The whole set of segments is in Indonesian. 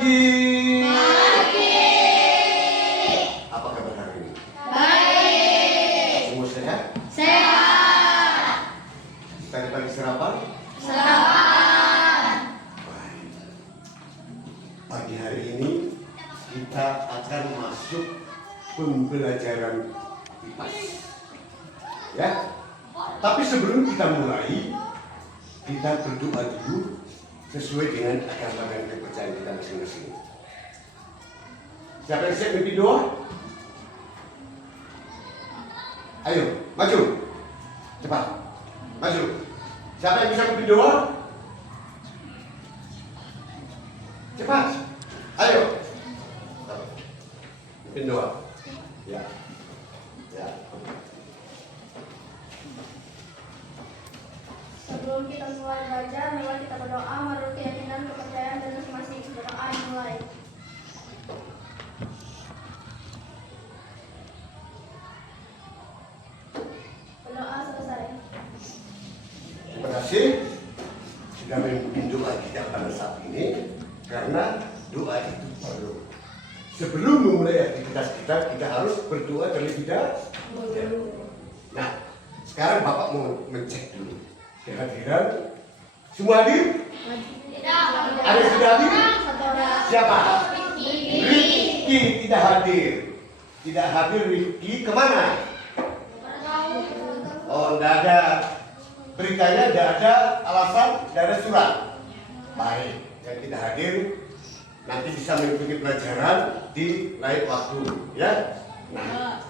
pagi. Pagi. Apa kabar hari ini? Baik. Semua sehat? Sehat. Tadi pagi sarapan? Sarapan. Baik. Pagi hari ini kita akan masuk pembelajaran IPAS. Ya. Tapi sebelum kita mulai, kita berdoa dulu sesuai dengan agama dan kepercayaan kita masing-masing. Siapa yang siap memimpin doa? Ayo, maju. Cepat. Maju. Siapa yang bisa memimpin doa? Cepat. Ayo. Memimpin doa. Ya. Ya. Sebelum kita mulai belajar, mari kita berdoa menurut keyakinan kepercayaan dan masing-masing. Berdoa mulai. Berdoa selesai. Terima kasih sudah memimpin doa kita pada saat ini, karena doa itu perlu. Sebelum memulai aktivitas kita, kita harus berdoa terlebih dahulu. Nah, sekarang Bapak mau mencek dulu kehadiran. Semua hadir? Tidak. Ada yang sudah hadir? Siapa? Rifki tidak hadir. Tidak hadir Rifki kemana? Oh, tidak ada beritanya, tidak ada alasan, tidak ada surat. Baik, yang tidak hadir nanti bisa mengikuti pelajaran di lain waktu, ya. Nah,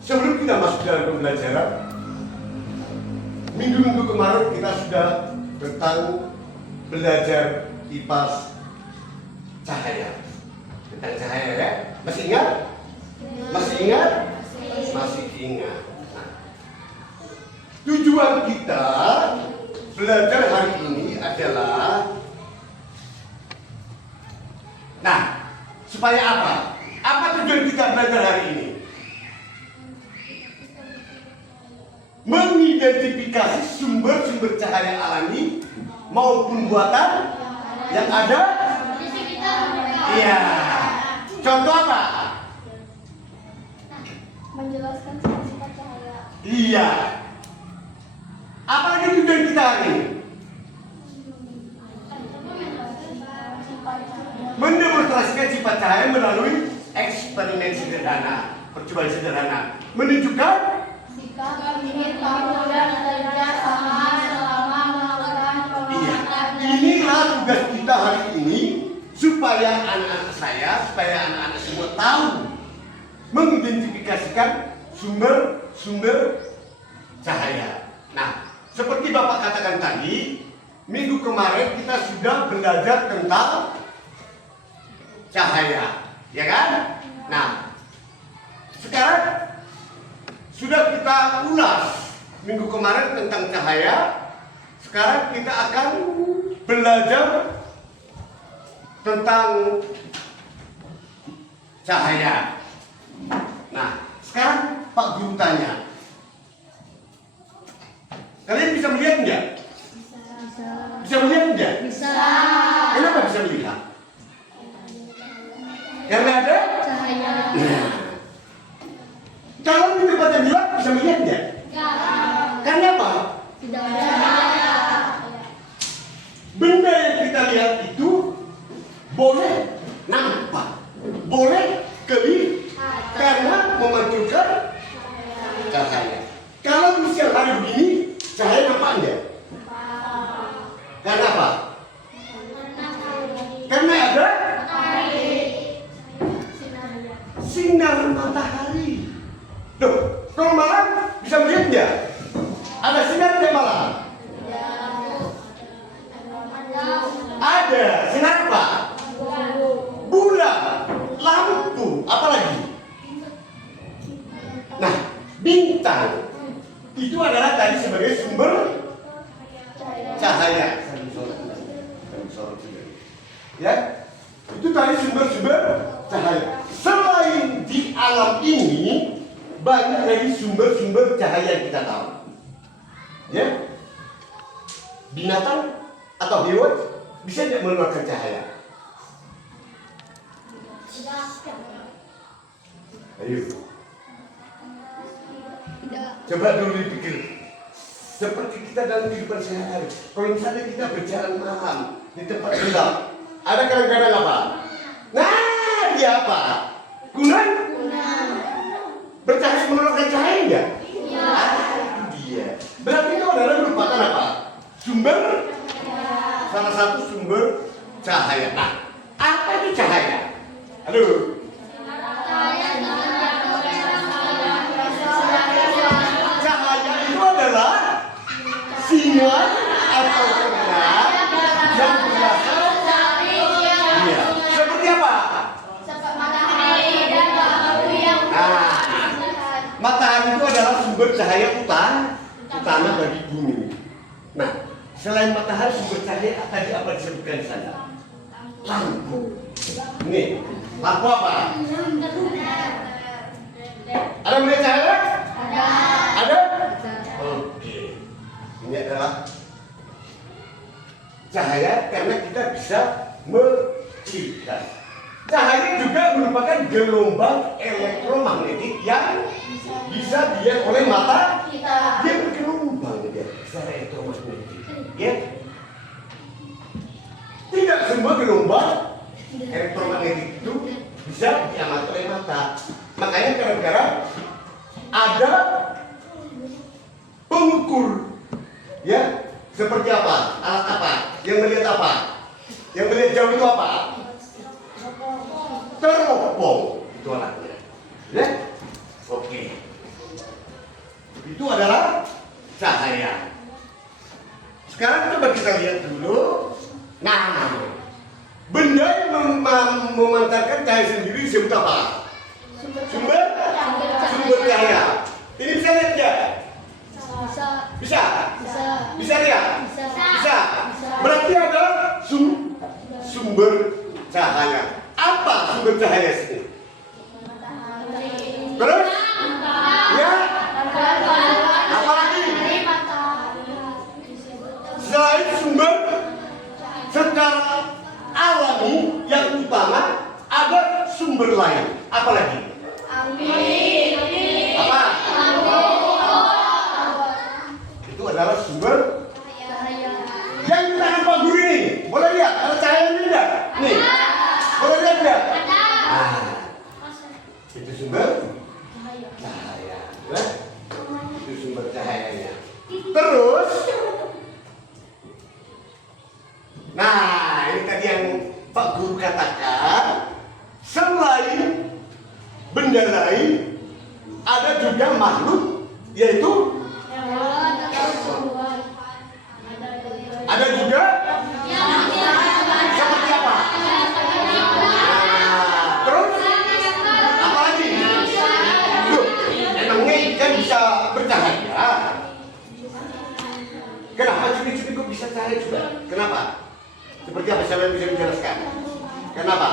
sebelum kita masuk dalam pembelajaran, minggu-minggu kemarin kita sudah tentang belajar IPAS cahaya. Tentang cahaya, ya. Masih ingat? Masih ingat? Masih ingat. Nah, tujuan kita belajar hari ini adalah, nah, supaya apa? Apa tujuan kita belajar hari ini? Mengidentifikasi sumber-sumber cahaya alami maupun buatan yang ada. Iya. Contoh apa? Menjelaskan sifat-sifat cahaya. Iya. Apa lagi tujuan kita hari ini? Mendemonstrasikan sifat cahaya melalui eksperimen sederhana, percobaan sederhana, menunjukkan Sikap ingin tahu dan kerja sama selama melakukan pengamatan. inilah tugas kita hari ini, supaya anak-anak saya, supaya anak-anak semua tahu mengidentifikasikan sumber-sumber cahaya. Nah, seperti Bapak katakan tadi, minggu kemarin kita sudah belajar tentang cahaya, ya kan? Nah, sekarang sudah kita ulas minggu kemarin tentang cahaya. Sekarang kita akan belajar tentang cahaya. Nah, sekarang Pak Guru tanya, kalian bisa melihat enggak? Bisa melihat enggak? Bisa. Kenapa bisa melihat? Karena ada Cahaya. Kalau di tempat yang gelap bisa melihat enggak? Karena apa? Tidak ada cahaya. Benda yang kita lihat itu boleh nampak, boleh kelihatan karena memanculkan cahaya. Kalau di siang hari begini, cahaya nampak enggak? Karena apa? Karena ada sinar matahari. Loh, kalau malam bisa melihat enggak? Ada sinar enggak malam? Ada. Sinar apa? Bulan, lampu, apa lagi? Nah, bintang itu adalah tadi sebagai sumber cahaya. Ya, itu tadi sumber-sumber cahaya. Selain di alam ini, banyak lagi sumber-sumber cahaya yang kita tahu. Ya, binatang atau hewan bisa tidak mengeluarkan cahaya? Ayo. Tidak. Coba dulu dipikir. Seperti kita dalam kehidupan sehari-hari. Kalau misalnya kita berjalan malam di tempat gelap, ada kadang-kadang apa? Nah, dia apa? Kunang? Bercahaya mengeluarkan cahaya enggak? Iya. Itu dia. Berarti itu adalah merupakan apa? Sumber? Salah satu sumber cahaya. Nah, apa itu cahaya? Aduh. Cahaya itu adalah sinyal atau sinyal yang berasal. Iya. Seperti apa? Nah, matahari itu adalah sumber cahaya utama bagi bumi. Nah, selain matahari sumber cahaya tadi apa disebutkan di sana? Lampu. Ini lampu apa? Ada melihat cahaya? Ada? Oke. Ini adalah cahaya karena kita bisa melihat. Cahaya juga merupakan gelombang elektromagnetik yang bisa dilihat oleh mata. Dia bergelombang dia secara elektromagnetik. Ya. Tidak semua gelombang elektromagnetik itu bisa diamati oleh mata. Makanya kadang-kadang ada pengukur, ya, seperti apa, alat apa, yang melihat apa, yang melihat jauh itu apa? Teropong itu alatnya, ya, oke. Itu adalah cahaya. Sekarang coba kita lihat dulu. Nah, benda yang memancarkan cahaya sendiri disebut apa? Sumber cahaya. Ini bisa lihat ya? Bisa? Bisa lihat? Bisa. Berarti ada sumber cahaya. Apa sumber cahaya sini? Terus? Ya? Apa lagi? Selain sumber secara alami yang utama, ada sumber lain. Apa lagi? Apa? Itu adalah sumber yang di tangan Pak Guru ini. Boleh lihat? Ada cahaya ini enggak? Nih. Boleh lihat enggak? Nah, itu sumber cahaya. Ya? Itu sumber cahayanya. Terus, nah ini tadi yang Pak Guru katakan, selain benda lain, ada juga makhluk, yaitu ada juga seperti apa? Nah, terus apa lagi? Loh, emangnya ikan bisa bercahaya? Kenapa cumi-cumi kok bisa cahaya juga? Kenapa? Seperti apa? Siapa yang bisa menjelaskan? Kenapa?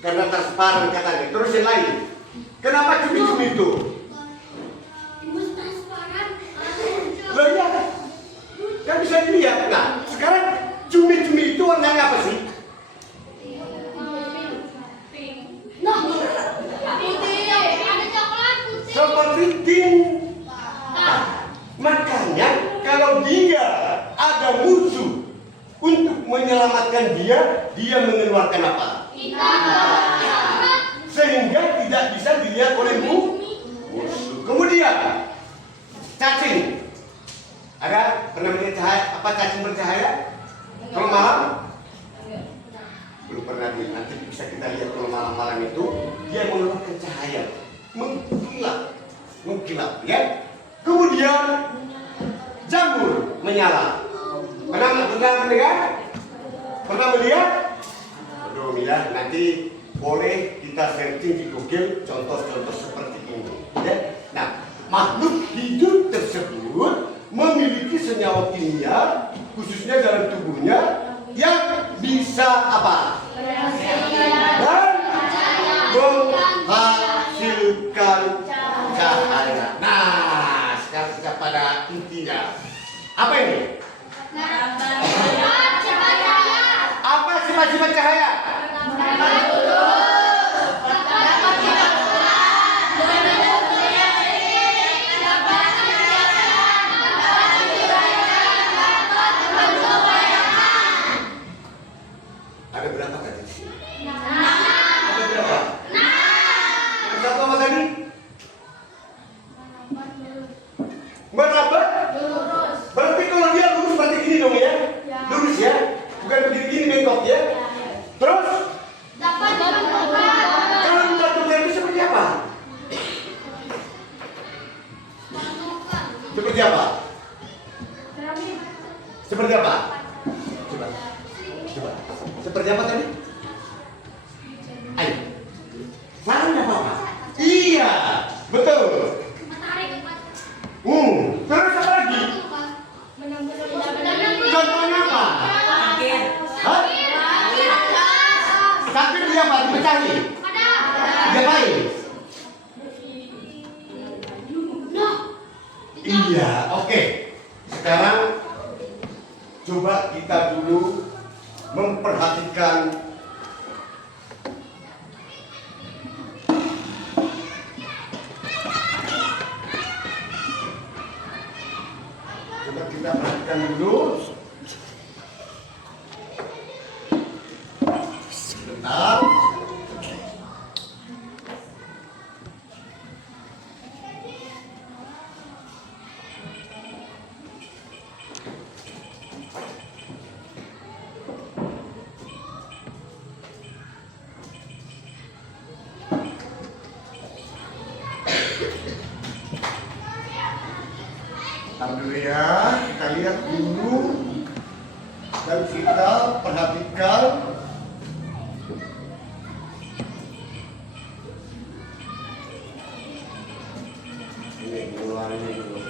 Karena transparan katanya. Terus yang lain, kenapa cumi-cumi itu? Loh iya, kan bisa dilihat. Nah, sekarang cumi-cumi itu warnanya apa sih? Seperti tinta. Makanya kalau dia ada musuh, untuk menyelamatkan dia mengeluarkan apa? Sehingga tidak bisa dilihat oleh musuh. Kemudian cacing. Ada pernah melihat cahaya? Apa cacing bercahaya? Kalau malam? Belum pernah lihat. Nanti bisa kita lihat kalau malam-malam itu dia mengeluarkan cahaya, mengkilap, ya. Kemudian jamur menyala. Pernah mendengar? Pernah melihat? Belum ya. Nanti boleh kita searching di Google contoh-contoh seperti ini. Ya. Nah, makhluk hidup tersebut memiliki senyawa kimia khususnya dalam tubuhnya yang bisa apa? Dan menghasilkan cahaya. Nah, sekarang kita pada intinya. Apa ini? Apa sifat-sifat cahaya? Ada berapa tadi di sini? Ada berapa? Yang satu apa tadi? Meraba? Berarti kalau dia lurus berarti gini dong ya? Lurus ya? Bukan begini-gini bengkok ya? Terus? Dapat. Kalau menentukan itu seperti apa? Seperti apa? Seperti apa? Coba. Coba. Seperti apa tadi? Ayo. Sarannya apa? Iya, betul. Terus apa lagi? Contohnya apa? Hah? Takbir dia apa? Dipecahin? Diapain? Iya, oke. Sekarang coba kita dulu memperhatikan dulu sebentar. Alhamdulillah, kita lihat dulu dan kita perhatikan ini mengeluarkan dulu.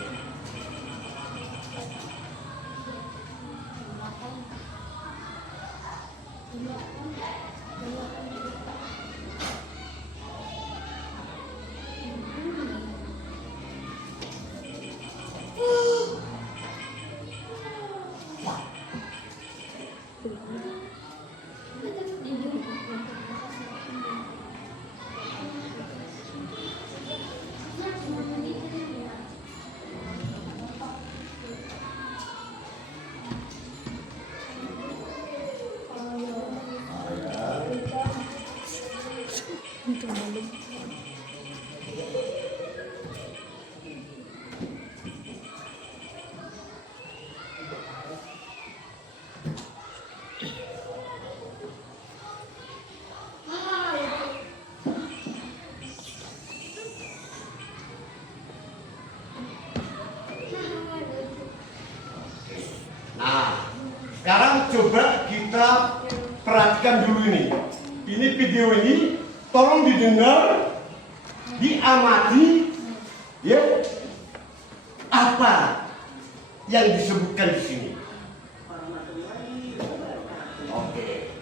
Nah, sekarang coba kita perhatikan dulu ini. Ini video ini, tolong didengar, diamati, ya. Apa yang disebutkan di sini? Oke.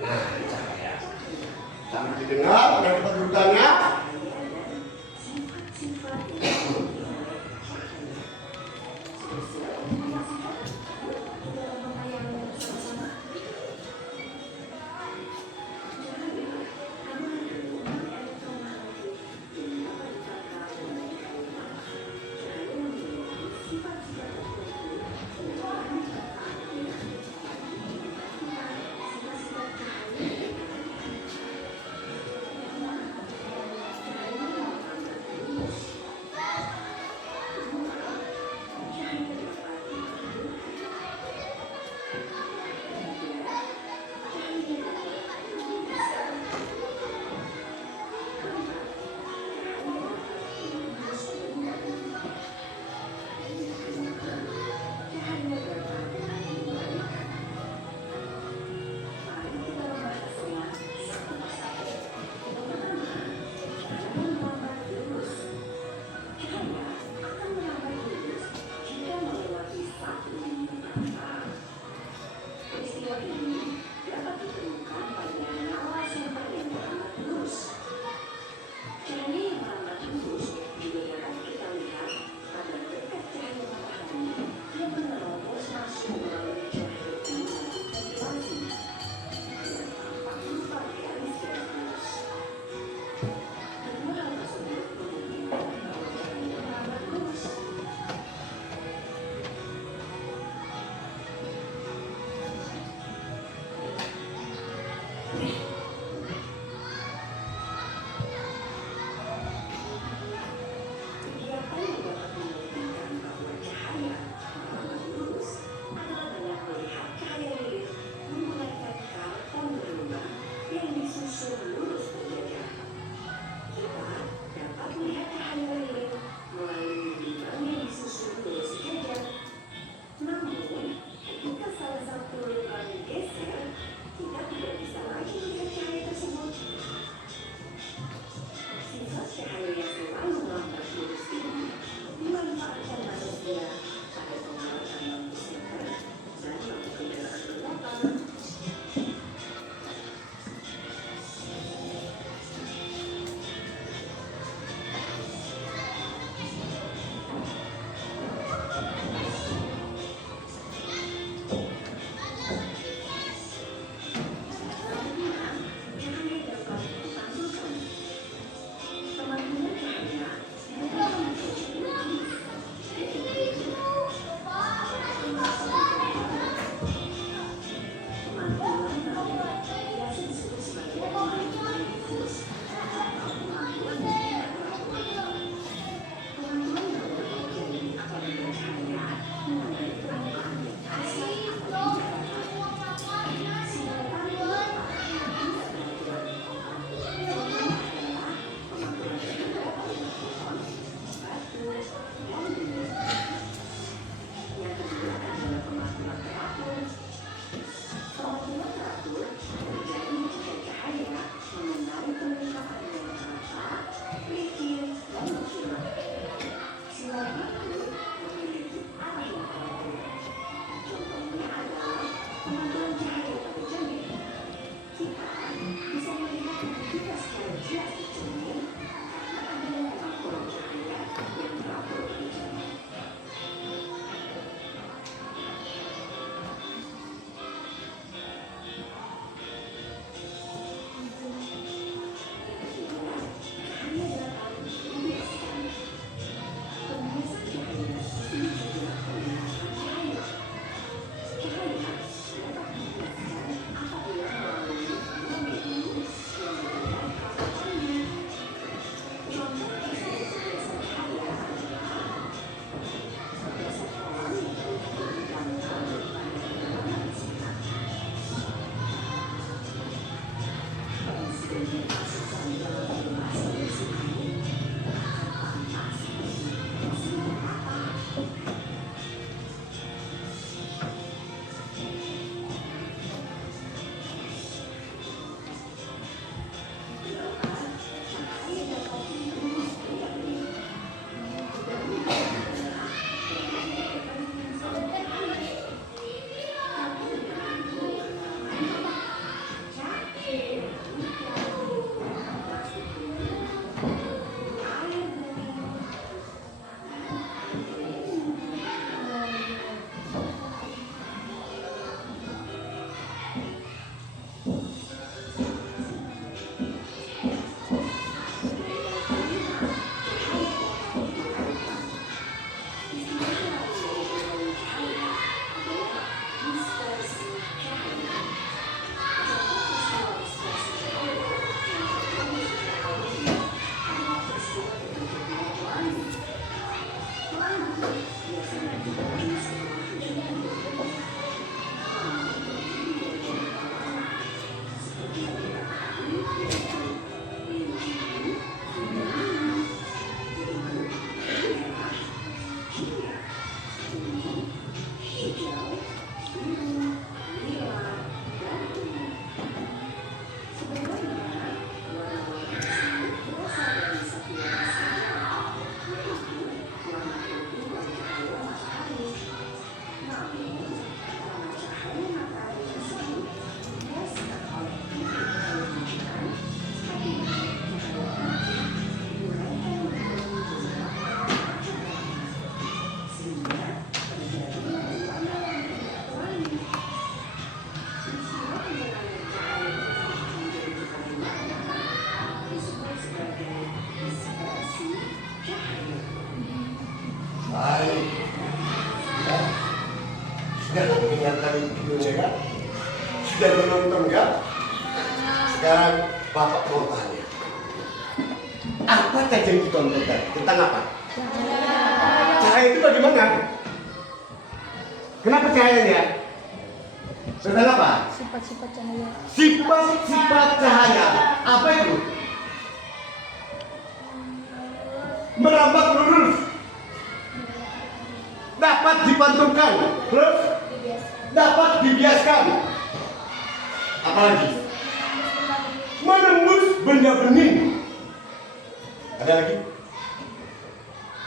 Nah, cahaya. Sambil didengar, ada kedudukannya. Sudah mendengarkan videonya kan? Sudah menonton kan? Sekarang Bapak mau tanya. Apa saja yang ditonton tadi? Tentang apa? Cahaya itu bagaimana? Kenapa cahayanya? Tentang apa? Sifat-sifat cahaya. Sifat-sifat cahaya. Apa itu? Merambat lurus. Dapat dipantulkan. Terus? Dapat dibiaskan. Apalagi? Menembus benda bening. Ada lagi?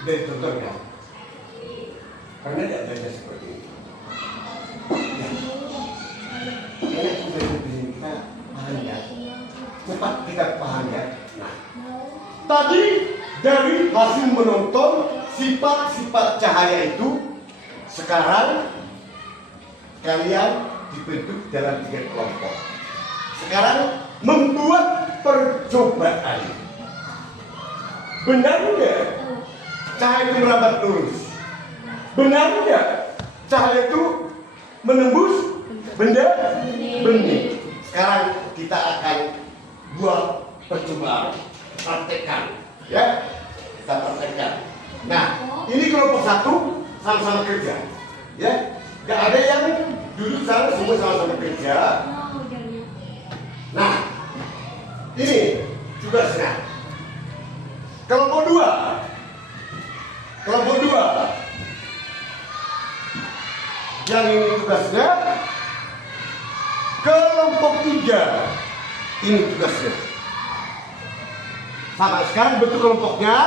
Dari tonton kan? Karena tidak belajar seperti ini. Ya. Enak juga kita paham ya. Cepat kita paham ya. Nah, tadi dari hasil menonton sifat-sifat cahaya itu, sekarang kalian dibentuk dalam 3 kelompok. Sekarang membuat percobaan. Benar nggak cahaya itu merambat lurus? Benar nggak cahaya itu menembus benda bening? Sekarang kita akan buat percobaan, praktekkan, ya. Kita praktekkan. Nah, ini kelompok 1 sama-sama kerja, ya. Gak ada yang duduk sana, semua sama-sama kerja. Nah, ini tugasnya. Kelompok 2. Kelompok 2. Yang ini tugasnya. Kelompok 3. Ini tugasnya. Sama, sekarang bentuk kelompoknya.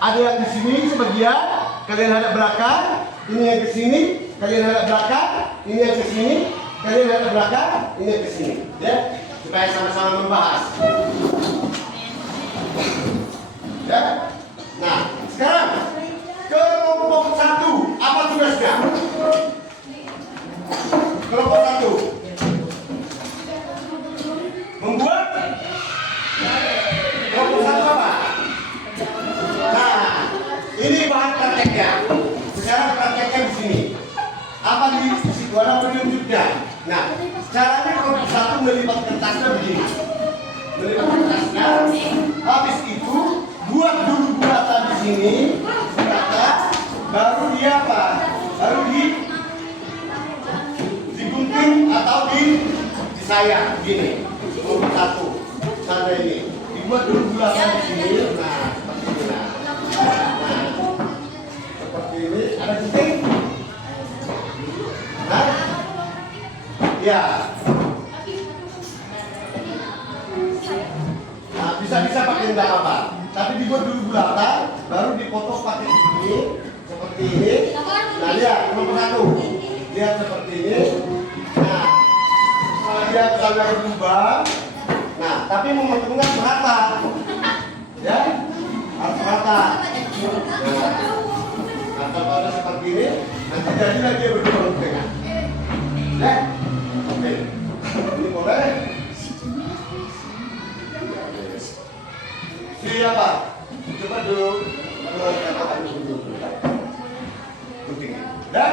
Ada yang di sini sebagian, kalian hadap belakang. Ini yang ke sini, kalian hadap belakang. Ini yang ke sini, kalian hadap belakang. Ini yang ke sini, ya. Supaya sama-sama membahas. Ya. Nah, sekarang kelompok 1, apa tugasnya? Kelompok 1 membuat. Kelompok 1 apa? Nah, ini bahan prakteknya. Sekarang prakteknya di sini. Apa di situ ada penunjuknya? Nah, caranya kelompok 1 melipat kertasnya begini. Melipat kertasnya. Habis itu buat dulu bulatan di sini, bulatan, baru dia apa? Baru digunting atau disayang begini. Kelompok 1 sana ini dibuat dulu bulatan di sini. Nah, seperti ini. Nah, seperti ini. Ada gunting? Nah, ya. Nah, bisa pakai enggak apa, tapi dibuat dulu bulatan, baru dipotong pakai begini, seperti ini. Nah, lihat kelompok 1, lihat seperti ini. Nah, kalau dia misalnya berubah, nah, tapi memotongnya merata, ya, harus merata. Nah, kalau ada seperti ini, nanti jadilah dia berdua di tengah. Ya, oke, ini boleh. Siapa? Coba dulu. Dan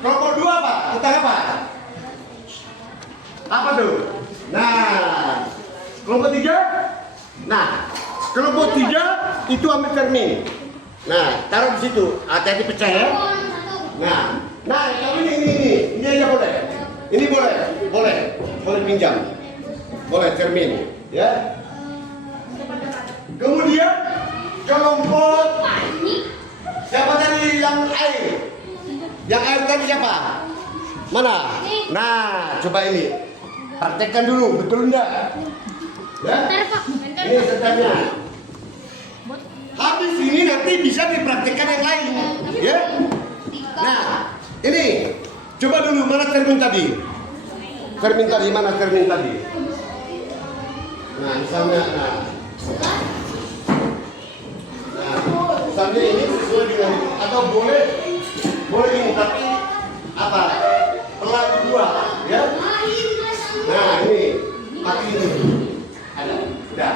kelompok 2 apa? Tentang apa? Apa tuh? Nah, kelompok 3. Nah, kelompok 3 itu ambil cermin. Nah, taruh di situ. Hati-hati pecah ya. Nah, kalau ini aja boleh. Ini boleh pinjam. Boleh cermin, ya. Kemudian kelompok siapa tadi yang air? Yang air tadi siapa? Mana? Nah, coba ini. Praktekkan dulu, betul enggak? Ya? Ini sebenarnya. Habis ini nanti bisa dipraktekkan yang lain, ya? Nah, ini coba dulu mana cermin tadi? Cermin tadi mana cermin tadi? Nah, misalnya, misalnya ini sesuai dengan atau boleh ini tapi apa? Pelan dua, ya? Nah, ini pakai ini. Ada, udah.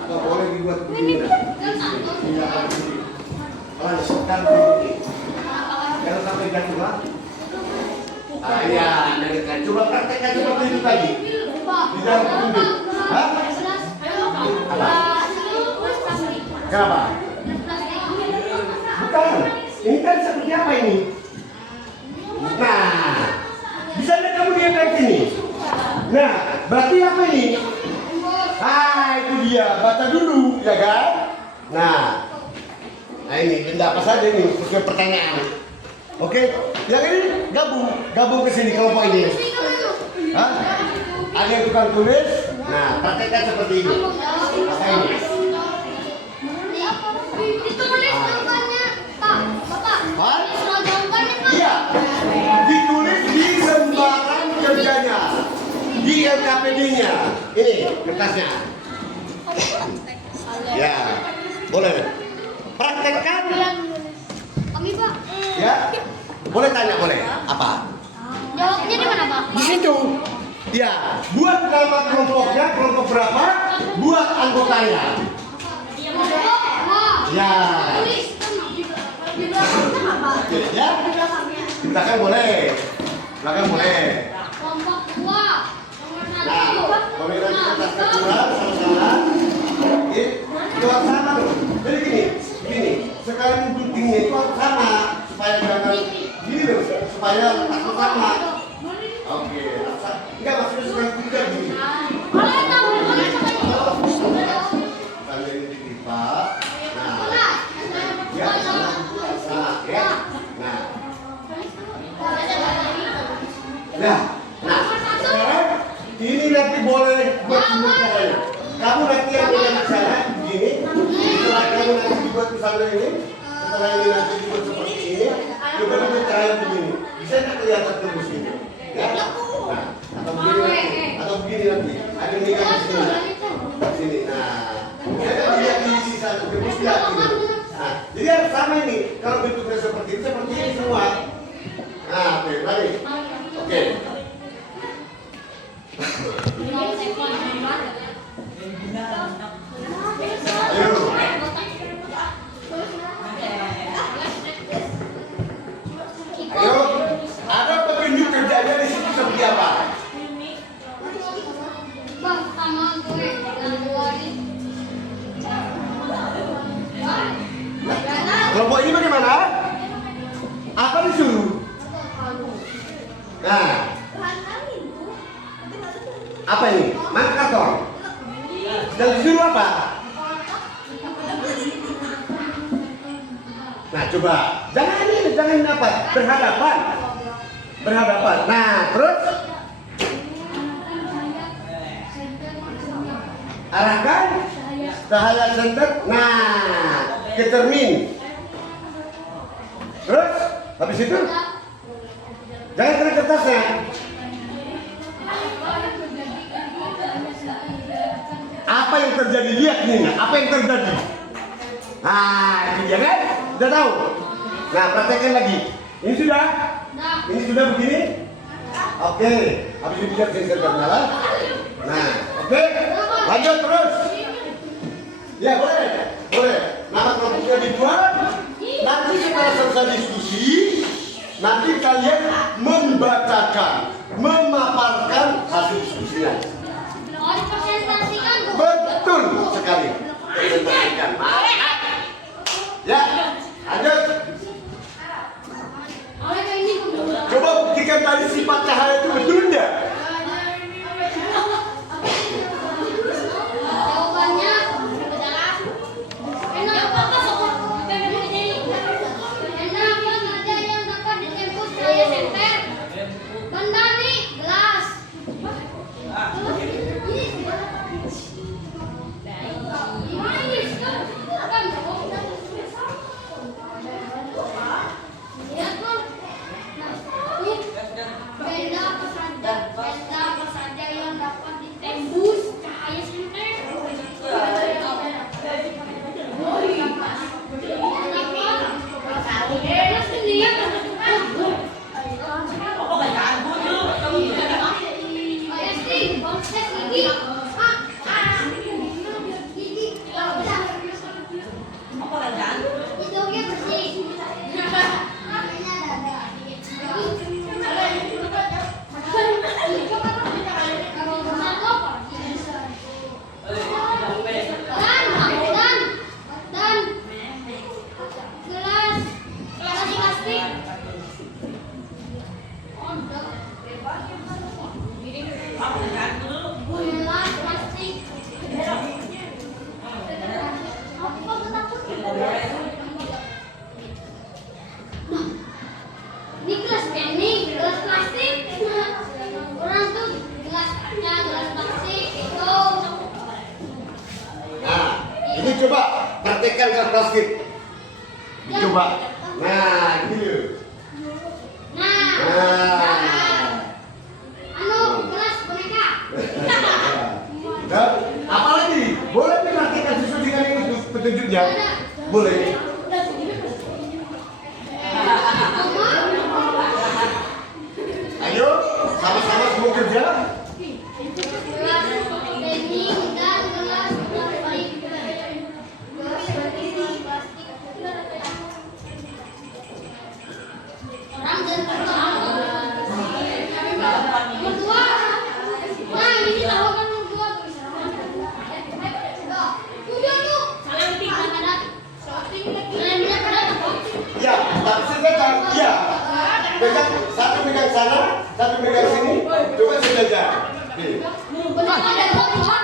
Atau boleh dibuat begini. Tidak begini. Pelan begini. Jangan sampai jatuh lah. Ya, coba praktekkan seperti itu tadi. Di dalam petunjuk. Hah? Apa? Kenapa? Bukan. Ini kan seperti apa ini? Nah, bisa lihat kamu lihat dari sini. Nah, berarti apa ini? Ah, itu dia. Baca dulu, ya kan? Nah ini benda apa saja ini? Sesuai pertanyaan. Oke, yang ini gabung ke sini kelompok ini. Hah? Ada yang tukang tulis. Nah, praktekkan seperti ini. Apa ini? Itu nulis namanya Pak, Bapak. What? LKPD-nya. Ini kertasnya. Ya, boleh. Praktekkan. Kami Pak. Ya, boleh tanya boleh. Apa? Jawabnya di mana Pak? Di situ. Ya, buat nama kelompoknya, kelompok berapa? Buat anggotanya. Ya. Ya. Di belakang boleh. Belakang boleh. Kelompok 2 nomor 1. Nah, pemirsa kertas kedua sama-sama. Oke, buat sama loh. Jadi gini, sekali guntingnya itu harus sama supaya jangan gini loh, supaya aku sama. Oke, enggak maksudnya sekali gunting gini. Boleh tahu, boleh Kalau ini dilipat, nah, ya sama, ya. Nah, sekarang ini nanti boleh buat caranya. Kamu nanti yang punya cara begini, setelah kamu nanti dibuat misalnya ini, setelah ini nanti dibuat seperti ini, coba dibuat caranya begini. Bisa nggak kelihatan tembus ini? Ya? Nah, atau begini nanti, ada yang nikah di sini, di sini. Nah, saya kan lihat di sisa tembus lihat ini. Nah, jadi harus sama ini. Kalau bentuknya seperti ini semua. Nah, oke, lagi. Oke. Ayo. Ayo. Ada petunjuk kerjanya di situ seperti apa? Bang, sama gue keluarin. Kelompok ini bagaimana? Apa disuruh? Nah, apa ini? Mana karton? Dan disuruh apa? Nah, coba. Jangan apa? Berhadapan. Nah, terus arahkan cahaya center. Nah, ke cermin. Terus habis itu jangan kena kertasnya. Apa yang terjadi? Lihat nih, apa yang terjadi? Nah, ini dia kan? Sudah tahu? Nah, praktekkan lagi. Ini sudah? Ini sudah begini? Oke. Habis itu lihat sensor nyala. Nah, oke. Lanjut terus. Ya, boleh. Nama kelompoknya dibuat. Nanti setelah selesai diskusi, nanti kalian membacakan, memaparkan hasil diskusinya. Oh, dipresentasikan tuh. Betul sekali. Presentasikan. Ya, lanjut. Oleh kayak ini Coba buktikan tadi sifat cahaya itu betul enggak? jawabannya adalah enak kan ada yang dapat ditembus cahaya senter. Benda nih gelas. Benda apa saja yang dapat ditembus cahaya senter. Ini gelas penny, gelas plastik. Orang tuh gelas kaca, gelas plastik itu. Nah, ini coba praktekkan ke plastik. Coba. Nah, gitu. Nah, Nah. anu gelas boneka. petunjuknya? Boleh. Ayo, sama-sama semua kerja. Gelas bening dan gelas plastik. Orang dan nomor dua. Nah, ini tahu kan nomor dua. Udah lu. Salam tiga ada. Salamnya ada apa? Ya, tapi sebentar. Ya. Satu pegang sana, satu pegang sini. Coba saja. Benar ada dua.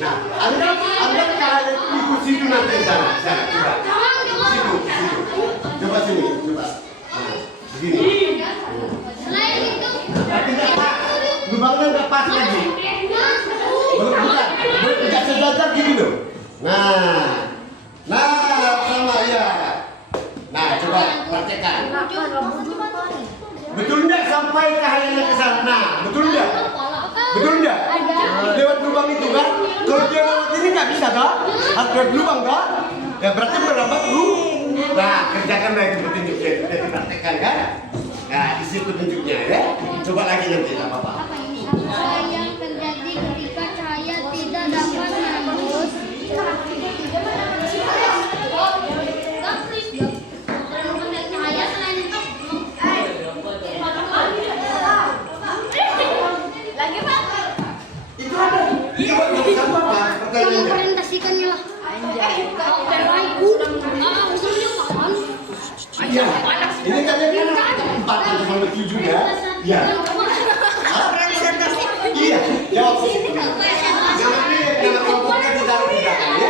Nah, anggap kalian ikut situ nanti sana. Coba. Situ. Coba sini, coba. Nah, begini. Selain itu, Tapi nggak pas. Lubangnya nggak pas lagi. Bukan. Tidak sejajar gini loh. Nah, sama ya. Nah, coba praktekkan. Betul nggak sampai cahayanya ke sana? Nah, betul nggak? Betul nggak? Lewat lubang itu kan? Kalau dia lewat ini nggak bisa kan? Harus lewat lubang kan? Ya berarti merambat lu. Nah, kerjakan lah itu petunjuknya. Sudah dipraktekkan kan? Nah, isi petunjuknya ya. Coba lagi nanti, nggak apa-apa. apa yang terjadi ketika cahaya tidak dapat menembus? Cahaya selain itu. Lagi Pak. Itu ada. Coba sama apa? Kamu Pertanyaannya. presentasikannya lah. Iya. Ini kalian kan 4 sampai 7 ya? Iya. Iya. Jawab. Nama kelompoknya ditaruh di belakang ya.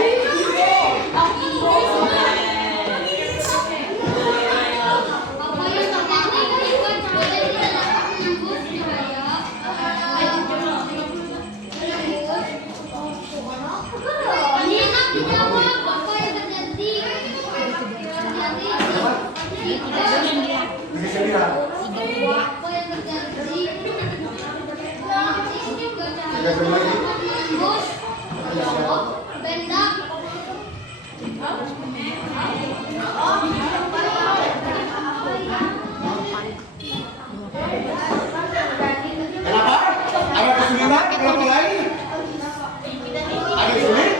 Apa yang terjadi ketika cahaya tidak dapat menembus cahaya? Ini kan dijawab apa yang terjadi? Bisa lihat. Apa yang terjadi? Ketika cahaya tidak dapat menembus benda. Kenapa? Ada kesulitan? Kenapa lain? Ada sulit?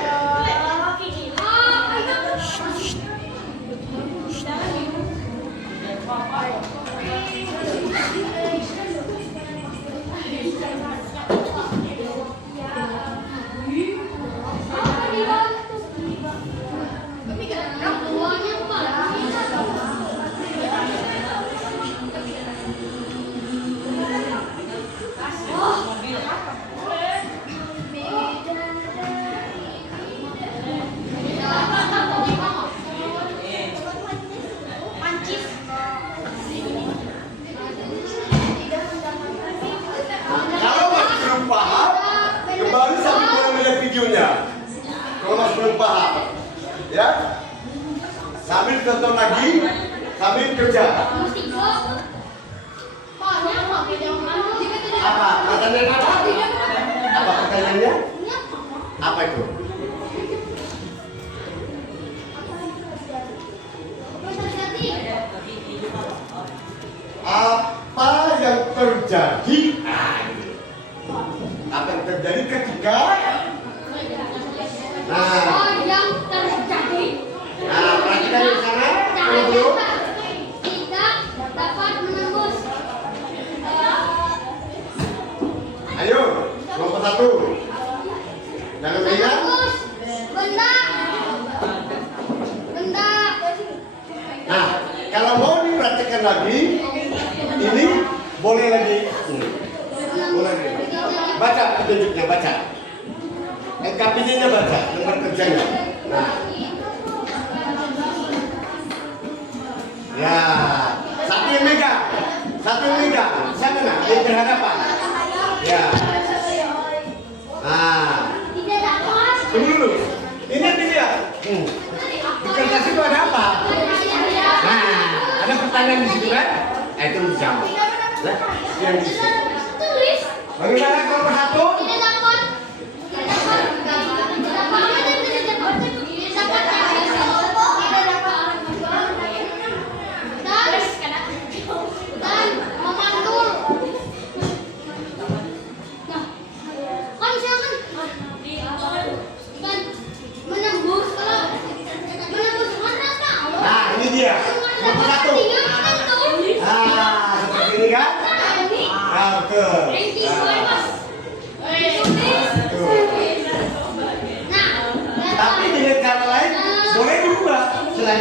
Keduanya apa? Kalau masih belum paham, kembali sambil mulai melihat videonya. Kalau masih belum paham, ya, sambil tonton lagi, sambil kerja. Apa? Pertanyaan apa? Apa pertanyaannya? Apa itu? Apa yang terjadi? Apa yang terjadi ketika? Apa yang terjadi? Perhatikan di sana. Cahaya Dulu. tidak dapat menembus. Ayo, nomor 1. Jangan ingat. Menembus benda. Benda. Nah, kalau mau diperhatikan lagi, ini boleh lagi. Boleh lagi. Baca petunjuknya, baca. KPJ-nya baca, tempat kerjanya. Nah. Ya, satu yang megang. Sana nak, yang berhadapan. Ya. Nah, Tidak dapat. tunggu dulu. Ini yang dilihat. Di kertas itu ada apa? Nah, ada pertanyaan di situ kan? Itu dijawab. Nah, yang di situ. Tulis. Bagaimana nomor 1? Tidak dapat. Tidak dapat. Tidak dapat.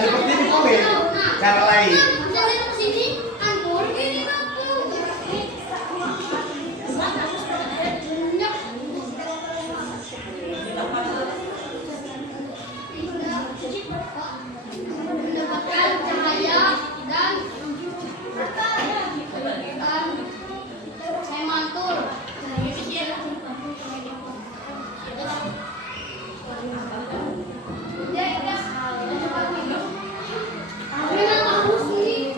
seperti ini boleh. Cara lain. Jadi ke sini anggur gini mendapatkan cahaya dan saya mantul. Memang bagus sih.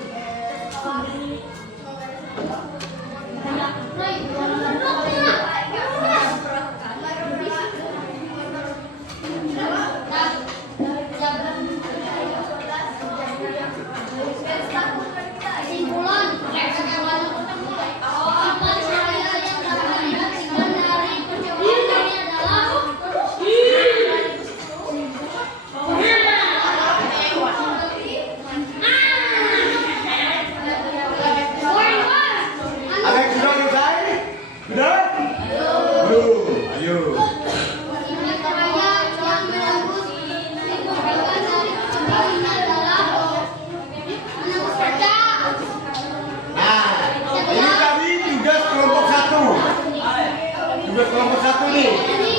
Kesimpulan, sifat cahaya yang dapat dipastikan dari percobaan ini adalah Ada yang sudah selesai? Sudah? Belum. Ayo. sifat cahaya yang bagus dipastikan dari percobaan ini adalah menembus kaca. Nah, ini tadi tugas kelompok 1. Tugas kelompok 1 nih. Ini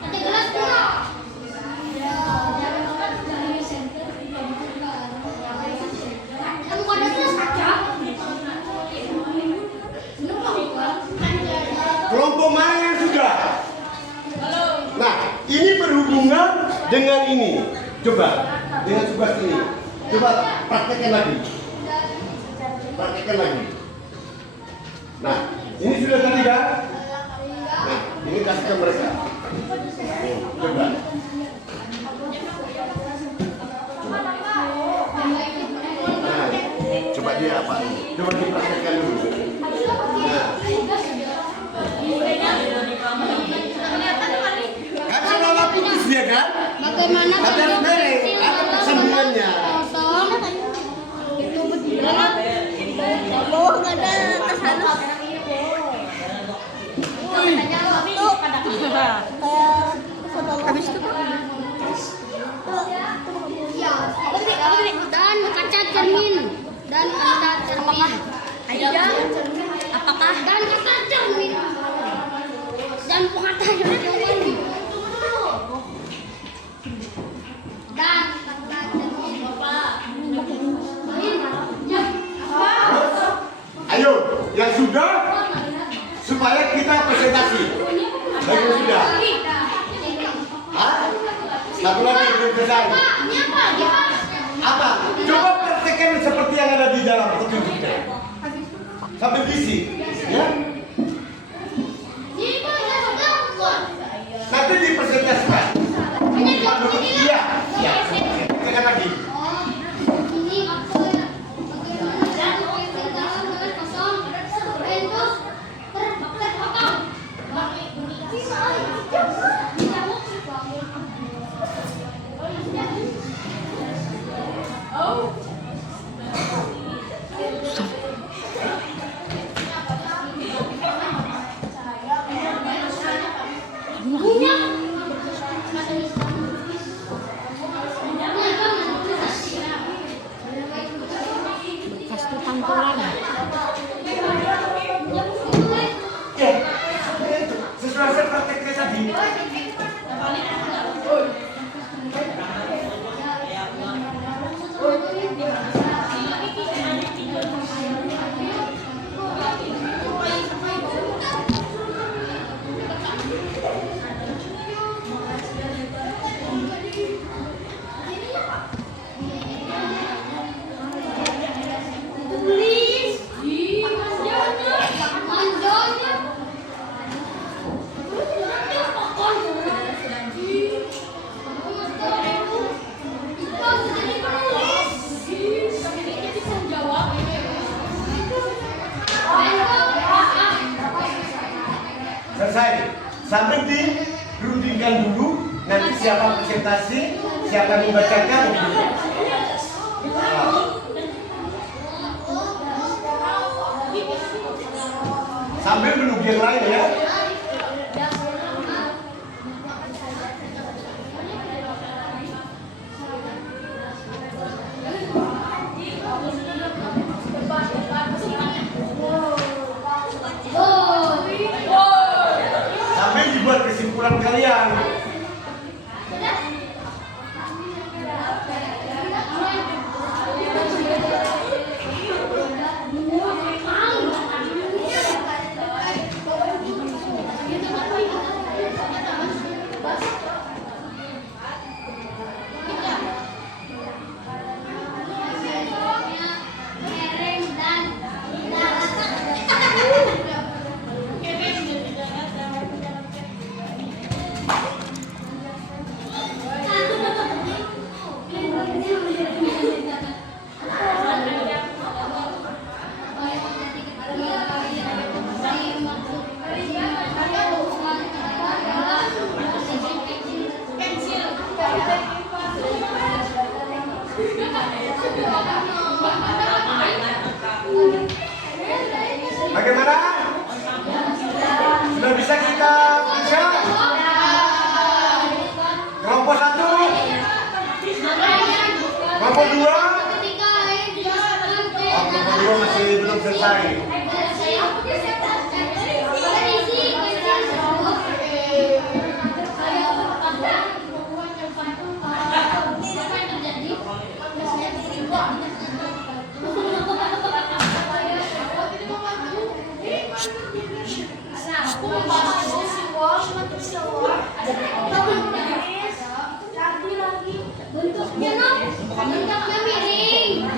ada gelas kuno. Kamu ada gelas kaca? Kelompok mana yang sudah? Nah, ini berhubungan dengan ini. Coba, dengan tugas ini. Coba praktekkan lagi. Praktekkan lagi. Nah, ini sudah tadi kan? Nah, ini kasih ke mereka. Coba. Nah, coba dia apa? Coba dipraktekkan dulu. Nah. Kan sudah putus dia kan? Bagaimana Tapi harus beres, ada persambungannya. kosong? Itu betul. Oh, nggak ada atas halus. Habis itu dan kaca cermin dan kaca cermin. Apakah dan kaca cermin dan pengatanya dan kaca cermin. Ayo, yang sudah supaya kita presentasi. Yang sudah. Hah? Satu lagi belum selesai. Apa? Coba praktekkan seperti yang ada di dalam petunjuknya. Sampai visi, ya? Nanti dipresentasikan. Iya, iya. Praktekkan lagi. Ini apa ya? Bagaimana cara dalam gelas kosong terbentuk terpotong. Sesuai saya prakteknya tadi. Selesai. Sampai dirundingkan dulu. Nanti siapa presentasi, siapa membacakan. Sambil menunggu yang lain ya. Bagaimana? Sudah bisa kita bisa? Kelompok 1, kelompok 2. Oh, kelompok 2 masih belum selesai. Bentuknya bentuknya miring.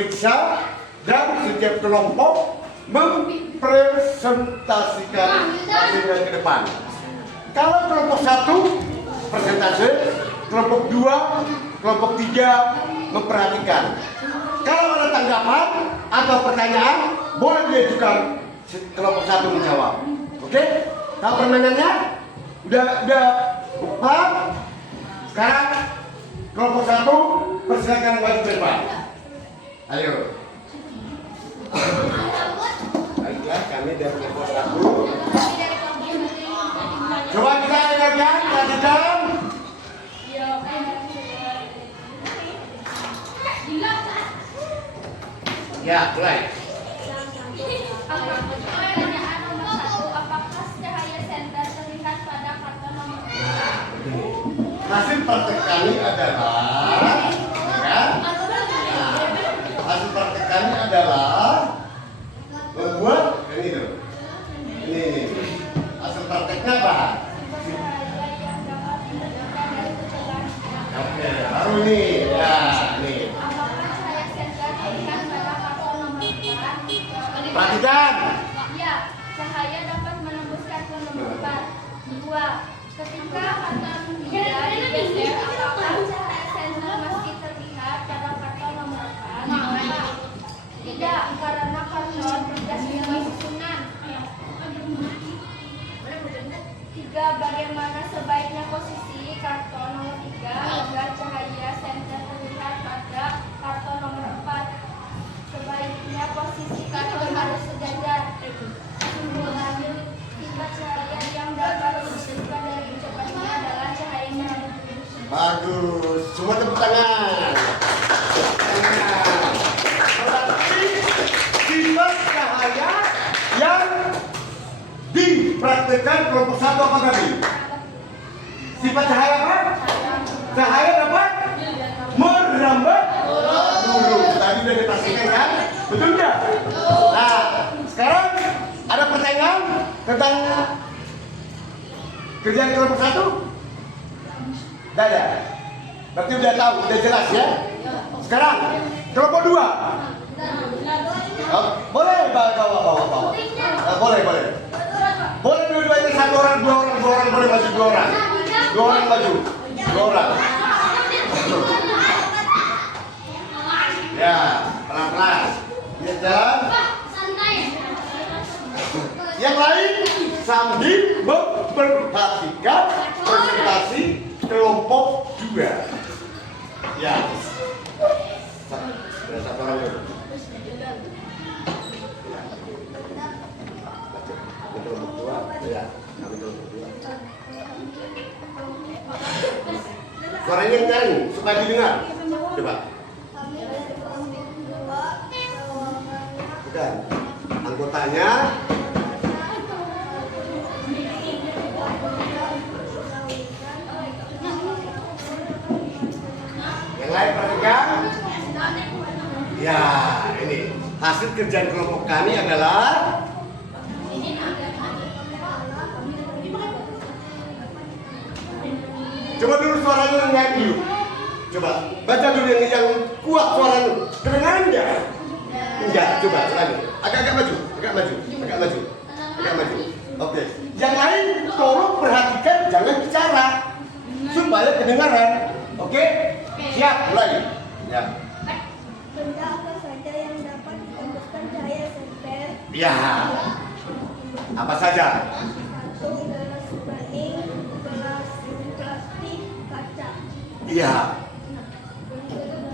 periksa dan setiap kelompok mempresentasikan hasilnya ke depan. Kalau kelompok 1 presentasi, kelompok 2, kelompok 3 memperhatikan. Kalau ada tanggapan atau pertanyaan, boleh diajukan kelompok 1 menjawab. Oke? Tahu permainannya? Udah paham? Sekarang kelompok 1 persilakan maju ke depan. Ayo. Baiklah, kami dari kelompok 1. Coba kita dengarkan, lanjutkan. Ya, mulai. Pertanyaan nomor 1, apakah cahaya senter terlihat pada karton nomor 4? Hasil praktek kami adalah, ya, hasil praktek kami adalah membuat ini tuh. Ini. Hasil prakteknya apa? Oke, baru ini. Ya, ini. Apakah cahaya senter terlihat pada karton nomor 4? Perhatikan. Ya, cahaya dapat menembus karton nomor 4. 2. Ketika karton digeser, apakah cahaya senter masih terlihat pada karton nomor 4? Tidak, karena karton berdasarkan susunan. 3. Bagaimana sebaiknya posisi karton nomor 3 agar cahaya senter terlihat pada karton nomor 4? Sebaiknya posisi karton harus sejajar. 9. Sifat cahaya yang dapat disebutkan dari ucapan ini adalah cahaya yang menuju. Bagus. Semua tepuk tangan. Berarti sifat cahaya yang dipraktekkan kelompok 1 apa tadi? Sifat cahaya apa? Cahaya dapat merambat nurul. Tadi sudah dipastikan kan? Betul nggak? Nah, sekarang ada pertanyaan tentang kerjaan kelompok 1? Tidak ada. Berarti udah tahu, udah jelas ya? Sekarang kelompok 2. Oh, boleh bawa. Boleh. Boleh dua-duanya, 1 orang, 2 orang, 2 orang, boleh maju 2 orang. 2 orang maju. 2 orang. Ya, pelan-pelan. Lihat jalan. Yang lain sambil memperhatikan presentasi kelompok 2. Ya. Ada 1 orang dulu. Kelompok 2. Ya, kami kelompok 2. Suaranya nyanyi supaya didengar. Coba. Bukan. Anggotanya. Yang lain perhatikan. Ya, ini hasil kerjaan kelompok kami adalah coba dulu suaranya nyanyi dulu. Coba baca dulu yang kuat suaranya. Kedengaran enggak? Enggak, coba lagi. Agak maju. Oke. Yang lain tolong perhatikan, jangan bicara supaya kedengaran. Oke? Siap, mulai. Ya. Benda apa saja yang dapat ditembuskan cahaya senter? Ya. Apa saja? 1. Gelas bening, gelas plastik, kaca. Iya.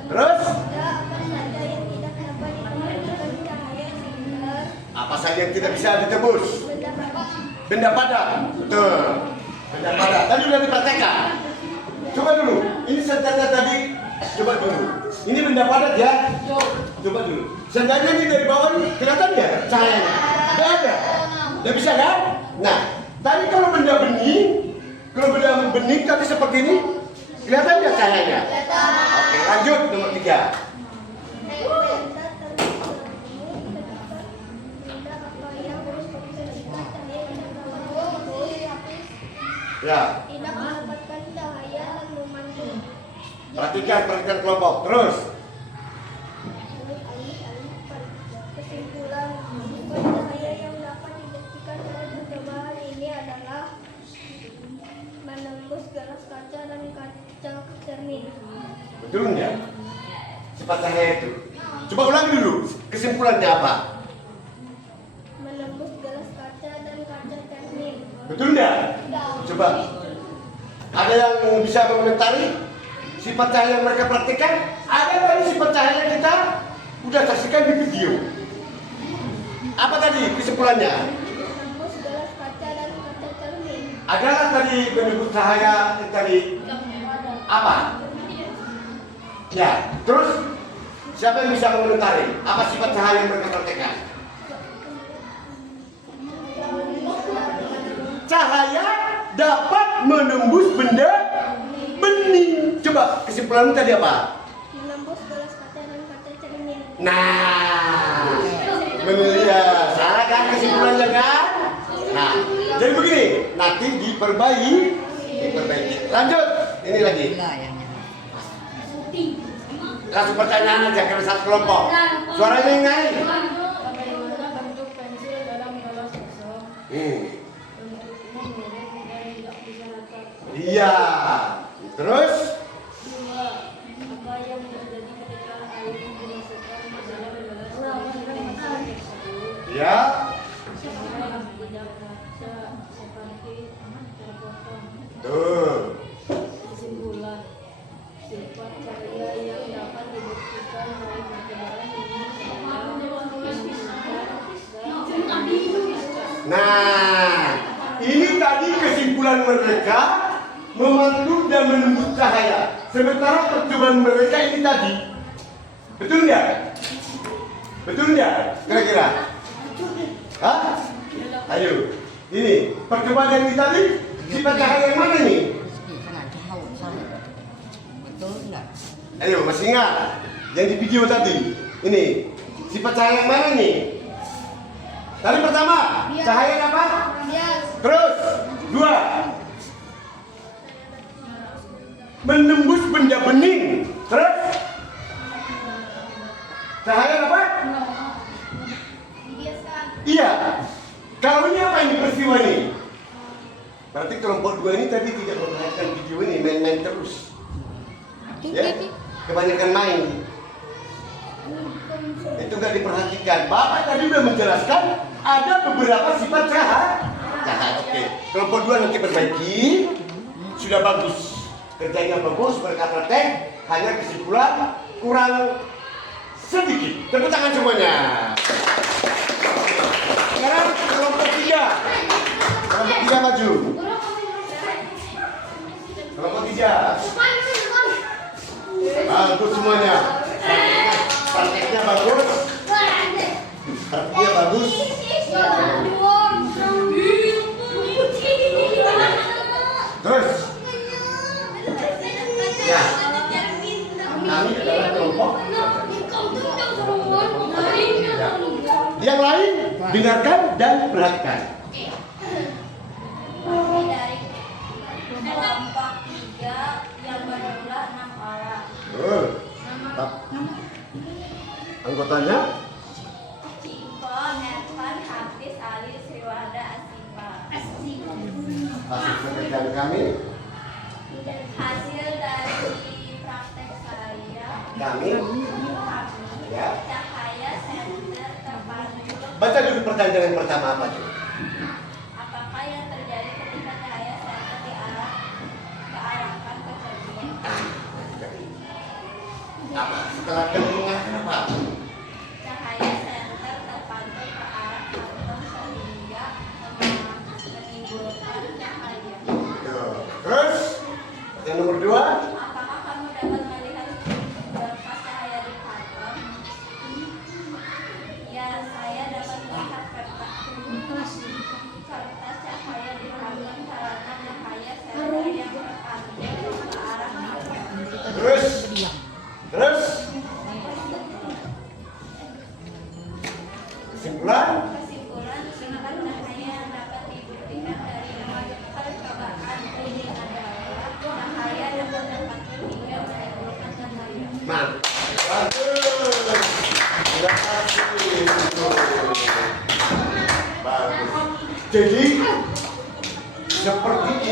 Terus? Benda apa saja yang tidak dapat ditembuskan cahaya senter? Apa saja yang tidak bisa ditebus? Benda padat. Benda padat. Betul. Benda padat. Tadi sudah dipraktekkan. Coba dulu. Ini senjata tadi. Coba dulu. Ini benda padat ya. Coba dulu. Senjatanya ini dari bawah ini kelihatan nggak cahayanya? Nggak ada. Nggak bisa kan? Nah, tadi kalau benda bening tadi seperti ini, kelihatan nggak cahayanya? Oke, lanjut nomor 3. Benda terlihat bening, benda apa yang memposisikan cahaya yang dapat Ya. tidak mendapatkan cahaya dan memandung. Perhatikan kelompok. Terus. Kesimpulan sifat cahaya yang dapat dibuktikan dari percobaan ini adalah menembus gelas kaca dan kaca cermin. Betul nggak? Sifat cahaya itu. Coba ulangi dulu. Kesimpulannya apa? Menembus gelas kaca dan kaca cermin. Betul nggak? Coba. Ada yang bisa mengomentari sifat cahaya yang mereka praktikkan? Ada tadi sifat cahaya yang kita udah saksikan di video. Apa tadi kesimpulannya? Menembus gelas kaca dan kaca cermin. Adalah tadi menyebut cahaya tadi apa? Ya, terus siapa yang bisa mengomentari apa sifat cahaya yang mereka praktekkan? Cahaya dapat menembus benda bening. Coba kesimpulanmu tadi apa? Menembus gelas kaca dan kaca cermin. Nah, ya, salah kan kesimpulannya kan? Nah, jadi begini, nanti diperbaiki. Lanjut, ini lagi. Langsung pertanyaan aja karena satu kelompok. Suaranya yang naik. Bagaimana bentuk pensil dalam gelas kosong? Bentuknya mirip dan tidak bisa rata. Iya. Terus? 2. Apa yang terjadi ketika air dimasukkan ke dalam gelas pensil tersebut? Ya. Sehingga tidak rata seperti terpotong. Tuh. Kesimpulan, sifat cahaya yang dapat dibuktikan dari percobaan ini Nah, ini tadi kesimpulan mereka memantul dan menembus cahaya. Sementara percobaan mereka ini tadi, betul nggak? Betul nggak? Kira-kira? Hah? Ayo, ini percobaan yang ini tadi sifat cahaya yang mana nih? Betul enggak? Ayo, masih ingat yang di video tadi? Ini sifat cahaya yang mana nih? Tadi pertama, cahaya apa? Terus, 2, menembus benda bening. Terus, cahaya apa? Iya. Kalau ini apa ini peristiwa ini? Berarti kelompok 2 ini tadi tidak memperhatikan video ini, main-main terus. Ya, kebanyakan main. Itu nggak diperhatikan. Bapak tadi udah menjelaskan ada beberapa sifat cahaya. Oke. Kelompok 2 nanti perbaiki. Sudah bagus. Kerjanya bagus, mereka praktek. Hanya kesimpulan kurang sedikit. Tepuk tangan semuanya. Sekarang kelompok 3. Kelompok 3 maju. Kelompok 3. Bagus semuanya. Prakteknya bagus. Prakteknya bagus. Terus. Ya. Kami adalah kelompok. Ya. Yang lain dengarkan dan perhatikan. Dari kelompok 3 yang berjumlah 6 orang. Anggotanya? Ciko, Netvan, Hafiz, Ali, Sriwada, Asifa. Hasil pekerjaan kami. Hasil dari praktek saya, Kami. Ya. cahaya senter terpantul. Baca dulu pertanyaan yang pertama apa tuh? Apakah yang terjadi ketika cahaya senter kearahkan ke cermin? Apa? Setelah kedengar apa? Cahaya senter terpantul ke arah kantong sehingga menimbulkan cahaya. Terus yang nomor 2. Apakah kamu dapat melihat berkas cahaya di kantong? Ya, saya dapat melihat kertas cahaya di kantong karena cahaya senter yang terpantul ke arah kantong. Terus. Kesimpulan. Kesimpulan, sifat cahaya yang dapat dibuktikan dari percobaan ini adalah cahaya dapat terpantul hingga menimbulkan cahaya. Mantap. Bagus. Terima kasih.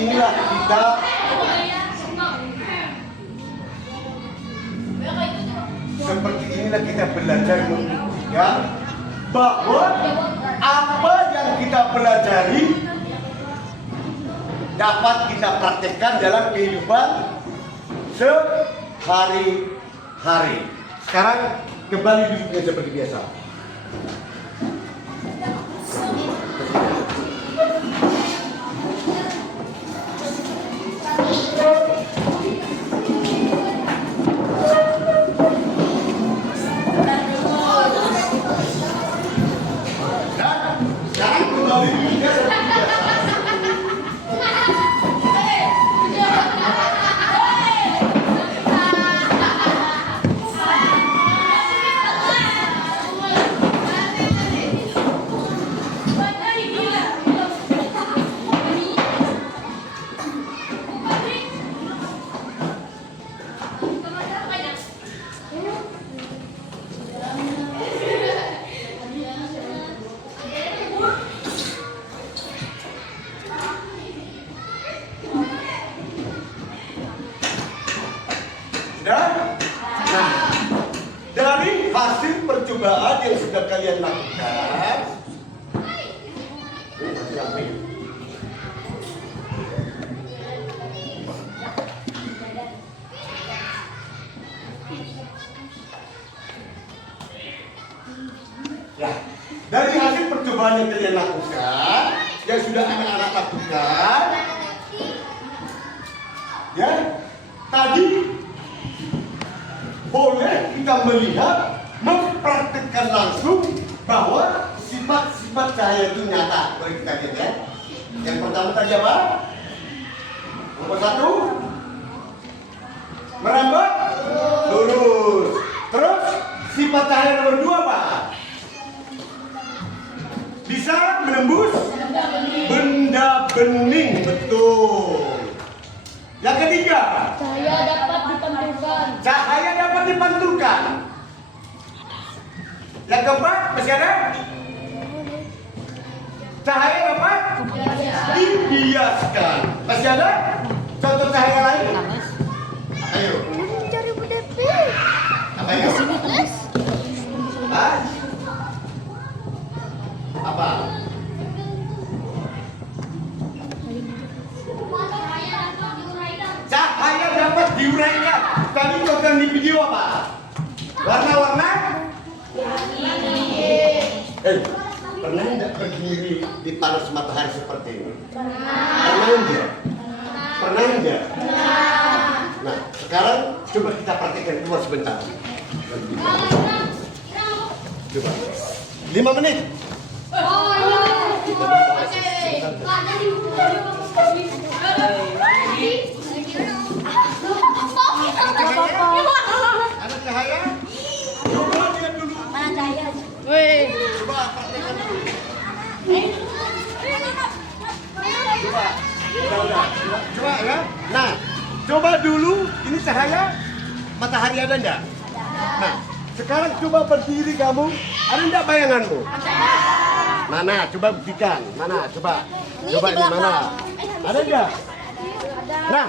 inilah kita belajar membuktikan bahwa apa yang kita pelajari dapat kita praktekkan dalam kehidupan sehari-hari. Sekarang kembali duduknya seperti biasa. Dari hasil percobaan yang sudah kalian lakukan, ya, dari hasil percobaan yang kalian lakukan, yang sudah anak-anak lakukan, ya, tadi boleh kita melihat, mempraktikkan langsung bahwa sifat-sifat cahaya itu nyata. Boleh kita lihat ya. Yang pertama tadi apa? Nomor 1, merambat lurus. Terus sifat cahaya nomor 2 apa? Bisa menembus benda bening, betul. Yang ketiga, Cahaya dapat dipantulkan. cahaya dapat dipantulkan. Yang keempat, masih ada? Cahaya dapat dibiaskan. Masih ada? Contoh cahaya lain? Ayo. Mencari BDP. Apa ya? Hah? Apa? Cahaya dapat diuraikan. Tadi program di video apa? Warna-warna? Pernah tidak berdiri di panas matahari seperti ini? Pernah enggak? Pernah enggak? Nah, sekarang coba kita praktekkan keluar sebentar. Coba. 5 menit. Ada cahaya? Coba lihat dulu. Mana cahaya? Coba praktekkan dulu. Coba ya. Nah, coba dulu ini cahaya matahari ada enggak? Nah, sekarang coba berdiri kamu. Ada enggak bayanganmu? Mana? Coba buktikan. Mana? Coba. Coba di mana? Ada enggak? Nah,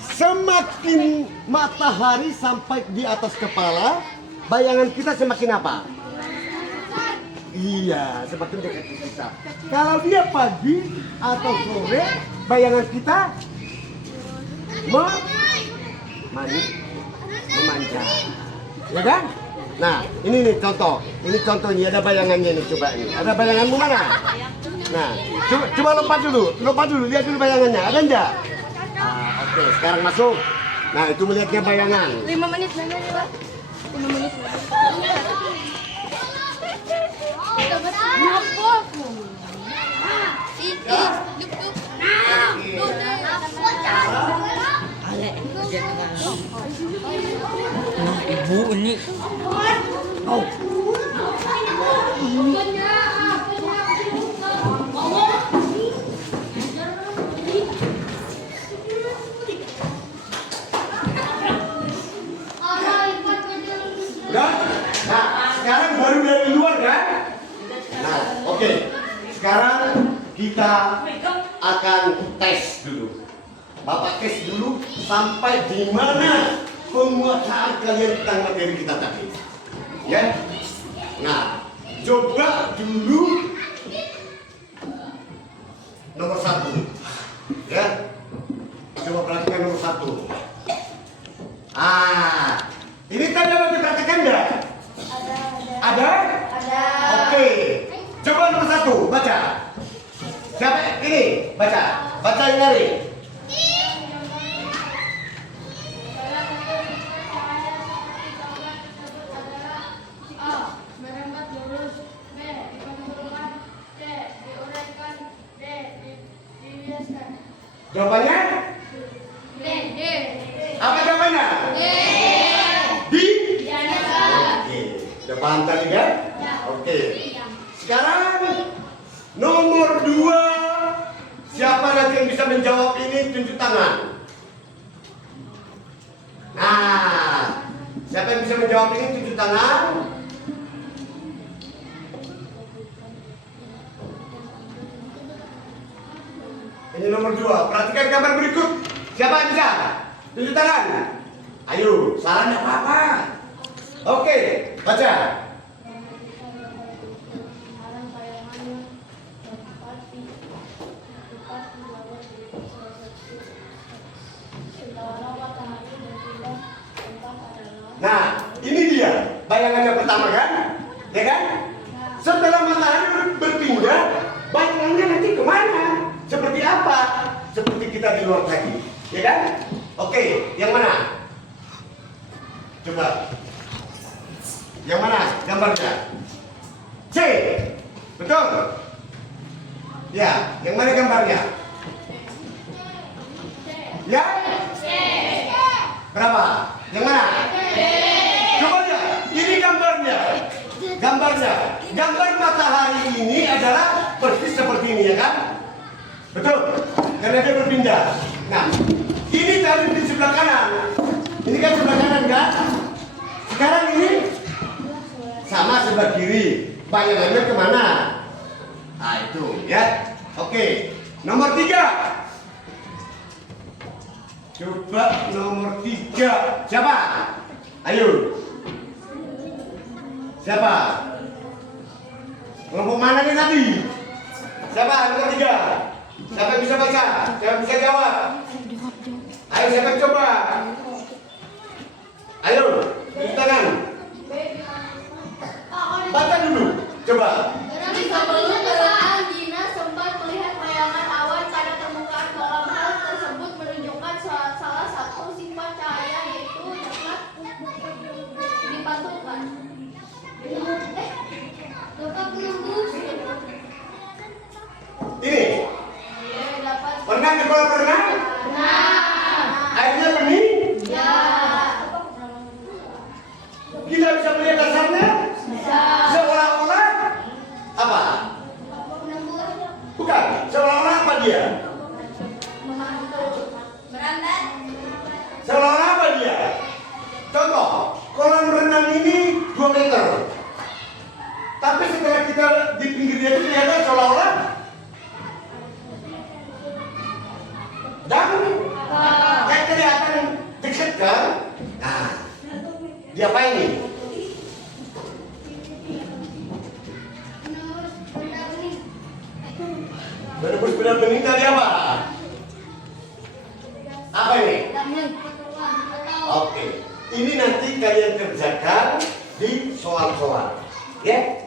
semakin matahari sampai di atas kepala, bayangan kita semakin apa? Iya, semakin dekat ke kita. Kalau dia pagi atau sore, bayangan kita memanjang. Ya kan? Nah, ini nih contoh. Ini contohnya, ada bayangannya nih, coba ini. Ada bayanganmu mana? Nah, coba lompat dulu, lihat dulu bayangannya. Ada enggak? Oke, sekarang masuk. Nah, itu melihatnya bayangan. 5 menit lagi, Pak. 5 menit lagi. Ibu ini. Oh. Udah? Nah, sekarang baru dari luar kan? Nah, oke. Sekarang kita akan tes dulu. Bapak tes dulu sampai di mana penguasaan kalian tentang materi kita tadi. Ya. Nah, coba dulu nomor 1. Ya. Coba perhatikan nomor 1. Ini tadi ada diperhatikan enggak? Ada? Oke. Coba nomor 1, baca. Siapa ini? Baca. Baca yang nyari. A. Merembat lurus. B. Dipantulkan. C. Diuraikan. D. Dibiaskan. Jawabannya? D. Apa jawabannya? Di? Oke. Udah paham tadi kan? Oke. Sekarang nomor 2. Siapa nanti yang bisa menjawab ini? Tunjuk tangan. Nah, siapa yang bisa menjawab ini? Tunjuk tangan. Ini nomor 2. Perhatikan gambar berikut. Siapa yang bisa? Tunjuk tangan. Ayo, sarannya apa? Oke, baca. Arang bayangannya dapat dilawan dari salah satu. Sementara matahari berpindah tempat adalah. Nah, ini dia bayangannya pertama kan? Ya kan? Setelah matahari berpindah, bayangannya nanti kemana? Seperti apa? Seperti kita di luar tadi, ya kan? Oke, yang mana? Coba. Yang mana gambarnya? C. Betul? Ya, yang mana gambarnya? Ya? Berapa? Yang mana? Coba lihat, ini gambarnya. Gambar matahari ini adalah persis seperti ini, ya kan? Betul, karena dia berpindah. Nah, ini tadi di sebelah kanan. Ini kan sebelah kanan kan? Sekarang ini sama sebelah kiri. Bayangannya kemana? Nah itu ya. Oke, nomor 3. Coba nomor 3. Siapa? Ayo. Siapa? Kelompok mana nih tadi? Siapa nomor 3? Siapa yang bisa baca? Siapa yang bisa jawab? Ayo siapa yang coba? Ayo, tunjuk tangan. Baca dulu, coba. Sebelum kedatangan Gina sempat melihat bayangan awan pada permukaan kolam. Hal tersebut menunjukkan salah satu sifat cahaya yaitu dapat dipantulkan. Dapat menembus. Ini, Dapat. pernah ke kolam renang? Airnya bening? Kita bisa melihat dasarnya? Seolah-olah apa? Bukan, seolah-olah apa dia? Seolah-olah apa dia? Contoh, kolam renang ini 2 meter. Tapi setelah kita di pinggir dia itu kelihatan seolah-olah dan kayak kelihatan dekat kan? Nah, dia apa ini? Menembus benda bening tadi apa? Apa ini? Oke, ini nanti kalian kerjakan di soal-soal, ya?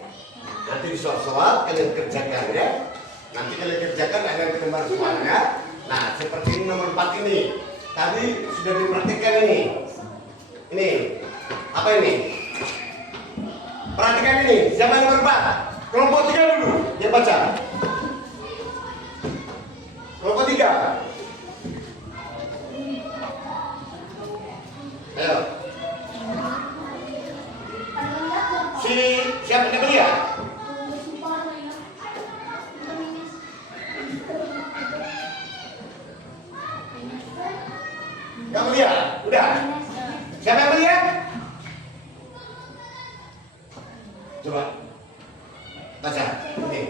Nanti di soal-soal kalian kerjakan, ya? Nanti kalian kerjakan ada gambar soalnya. Nah, seperti ini nomor 4 ini. Tadi sudah dipraktikkan ini. Ini apa ini? Perhatikan ini. Siapa yang nomor 4? Kelompok 3 dulu. Dia baca. Kelompok 3. Ayo. Siapa yang dia? Kamu lihat? Udah? Siapa yang melihat? Coba baca ini.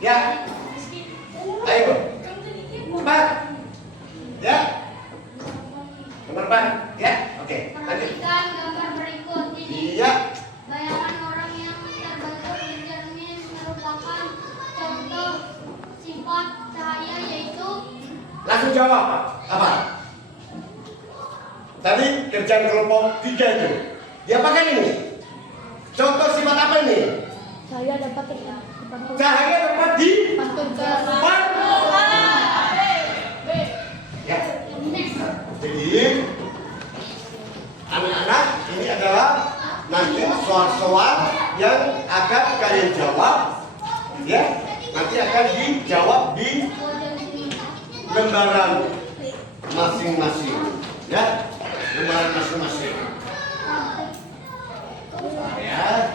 Ya. Ayo. Cepat. Ya. Nomor berapa? Ya. Oke. Lanjut. Perhatikan gambar berikut ini. Iya. Bayangan orang yang terbentuk di cermin merupakan contoh sifat cahaya yaitu Langsung jawab. Apa? Tadi kerjaan kelompok 3 itu. Diapakan ini? Contoh sifat apa ini? Saya dapat Cahaya dapat di dipantulkan. Ya. Jadi anak-anak ini adalah nanti soal-soal yang akan kalian jawab, ya. Nanti akan dijawab di lembaran masing-masing, ya. Lembaran masing-masing. Ya.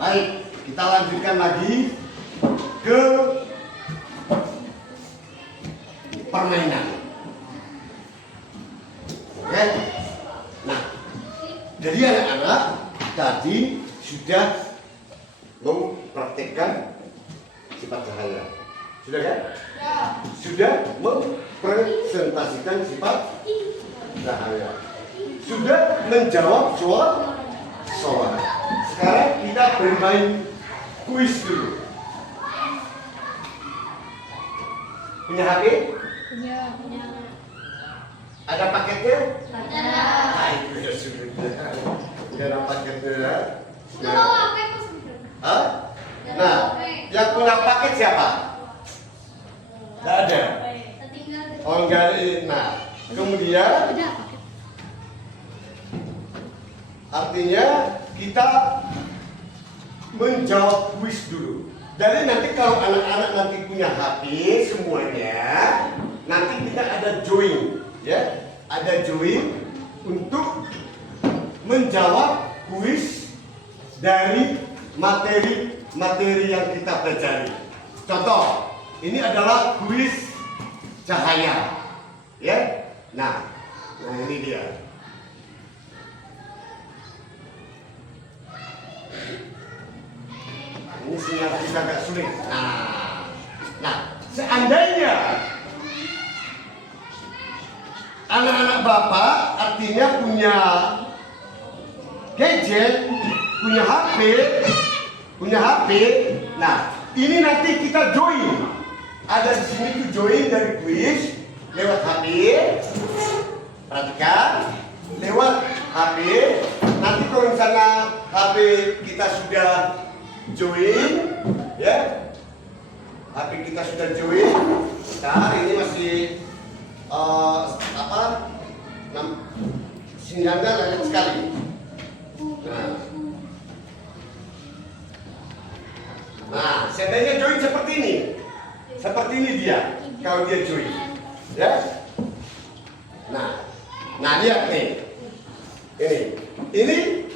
Baik, kita lanjutkan lagi ke permainan. Oke. Nah, jadi anak-anak tadi sudah mempraktekkan sifat cahaya. Sudah kan? Sudah mempresentasikan sifat cahaya. Sudah menjawab soal. Sekarang kita bermain kuis dulu. Punya HP? Punya. Ada paketnya? ada. Ah, itu ya sudah. Tidak ada paketnya. Nggak mau apa itu Hah? Nah, yang punya paket siapa? Tidak ada. tinggal Oh, enggak ada. Nah, kemudian artinya kita menjawab kuis dulu. Jadi nanti kalau anak-anak nanti punya HP semuanya, nanti kita ada join, ya, ada join untuk menjawab kuis dari materi yang kita pelajari. Contoh, ini adalah kuis cahaya, ya. Nah ini dia. Ini sinyal kita agak sulit. Nah, seandainya anak-anak Bapak artinya punya gadget, punya HP. Nah, ini nanti kita join. Ada di sini tuh join dari kuis lewat HP. Perhatikan, lewat HP. Nanti kalau misalnya HP kita sudah join, ya, HP kita sudah join. Nah, ini masih sinyalnya banyak sekali. Nah, seandainya join seperti ini dia, kalau dia join, ya. Nah lihat nih, ini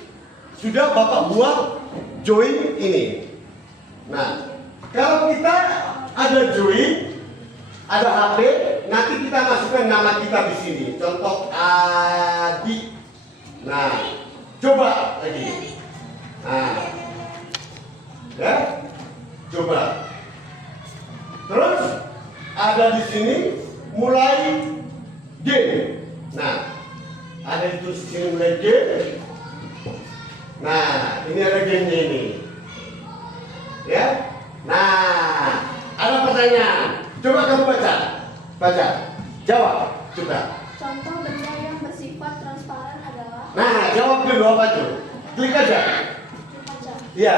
sudah Bapak buat join ini. Nah, kalau kita ada join, ada HP, nanti kita masukkan nama kita di sini. Contoh Adi. Nah, coba lagi. Nah, ya, coba. Terus ada di sini mulai game. Nah, ada itu di sini mulai game. Nah, ini ada gamenya ini. Ya. Nah, ada pertanyaan. Coba kamu baca, jawab, coba. Contoh benda yang bersifat transparan adalah. Nah, jawab dulu apa tuh? Klik aja. Iya.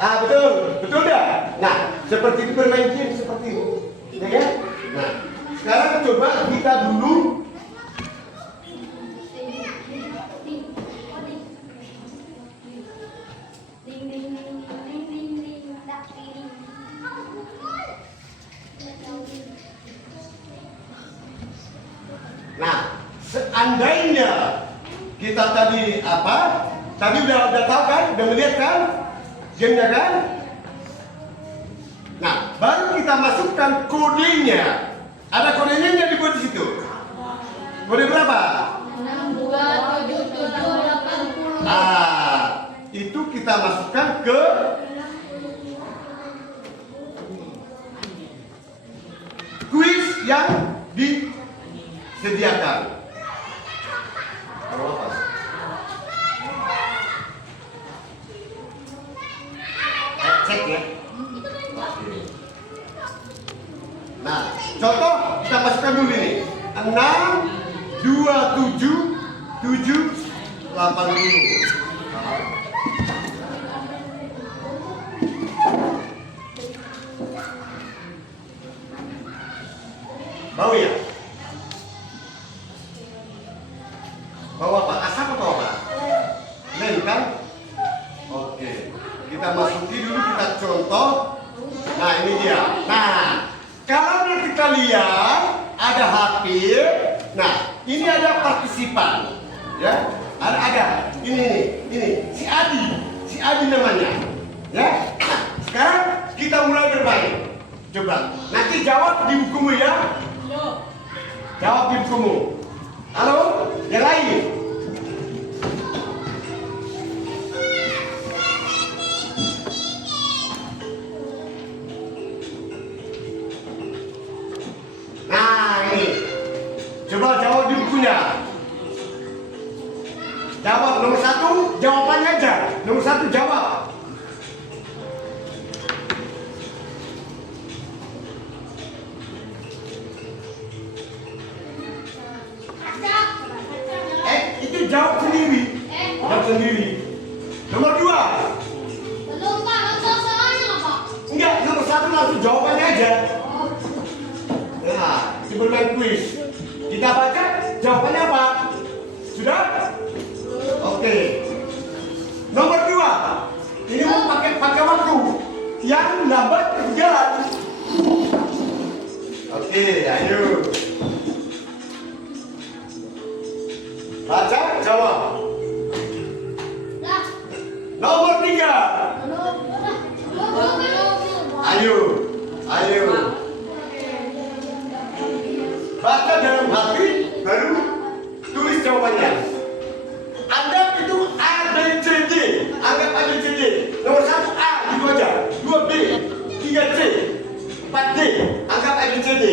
Betul dah. Nah, seperti itu bermain game seperti ini, ya kan? Nah, sekarang coba kita dulu. Nah, seandainya kita tadi apa? Tadi udah tahu kan? Udah melihat kan? Gamenya kan? Nah, baru kita masukkan kodenya. Ada kodenya yang dibuat di situ. Kode berapa? 627780. Nah, itu kita masukkan ke kuis yang disediakan. Apa? Cek ya. Nah, contoh kita masukkan dulu ini. 627780. Bau ya? Bau apa? Asap atau apa? Lem kan? Oke. Kita masuki dulu, kita contoh. Nah, ini dia. Nah, kalau nanti kita lihat ada HP. Nah, ini ada partisipan. Ya, ada. Ini si Adi namanya. Ya. Sekarang kita mulai bermain. Coba. Nanti jawab di bukumu ya. Jawab di bukumu. Halo, yang lain. Nah, ini. Coba jawab di bukunya. Jawab nomor 1, jawabannya aja. Nomor 1 jawab. Itu jawab sendiri. Jawab sendiri. Nomor 2. Belum Pak, langsung soalnya Pak. Enggak, nomor 1 langsung jawabannya aja. Nah, itu bermain kuis. Kita baca jawabannya apa? Sudah? Oke. Nomor 2. Ini mau pakai waktu. Yang lambat ketinggalan. Oke, ayo. Baca, jawab. Dah. Nomor 3. Ayo. Baca dalam hati, baru tulis jawabannya. Anggap itu A, B, C, D. Anggap A, B, C, D. Nomor 1 A, itu aja. 2 B, 3 C, 4 D. Anggap A, B, C, D.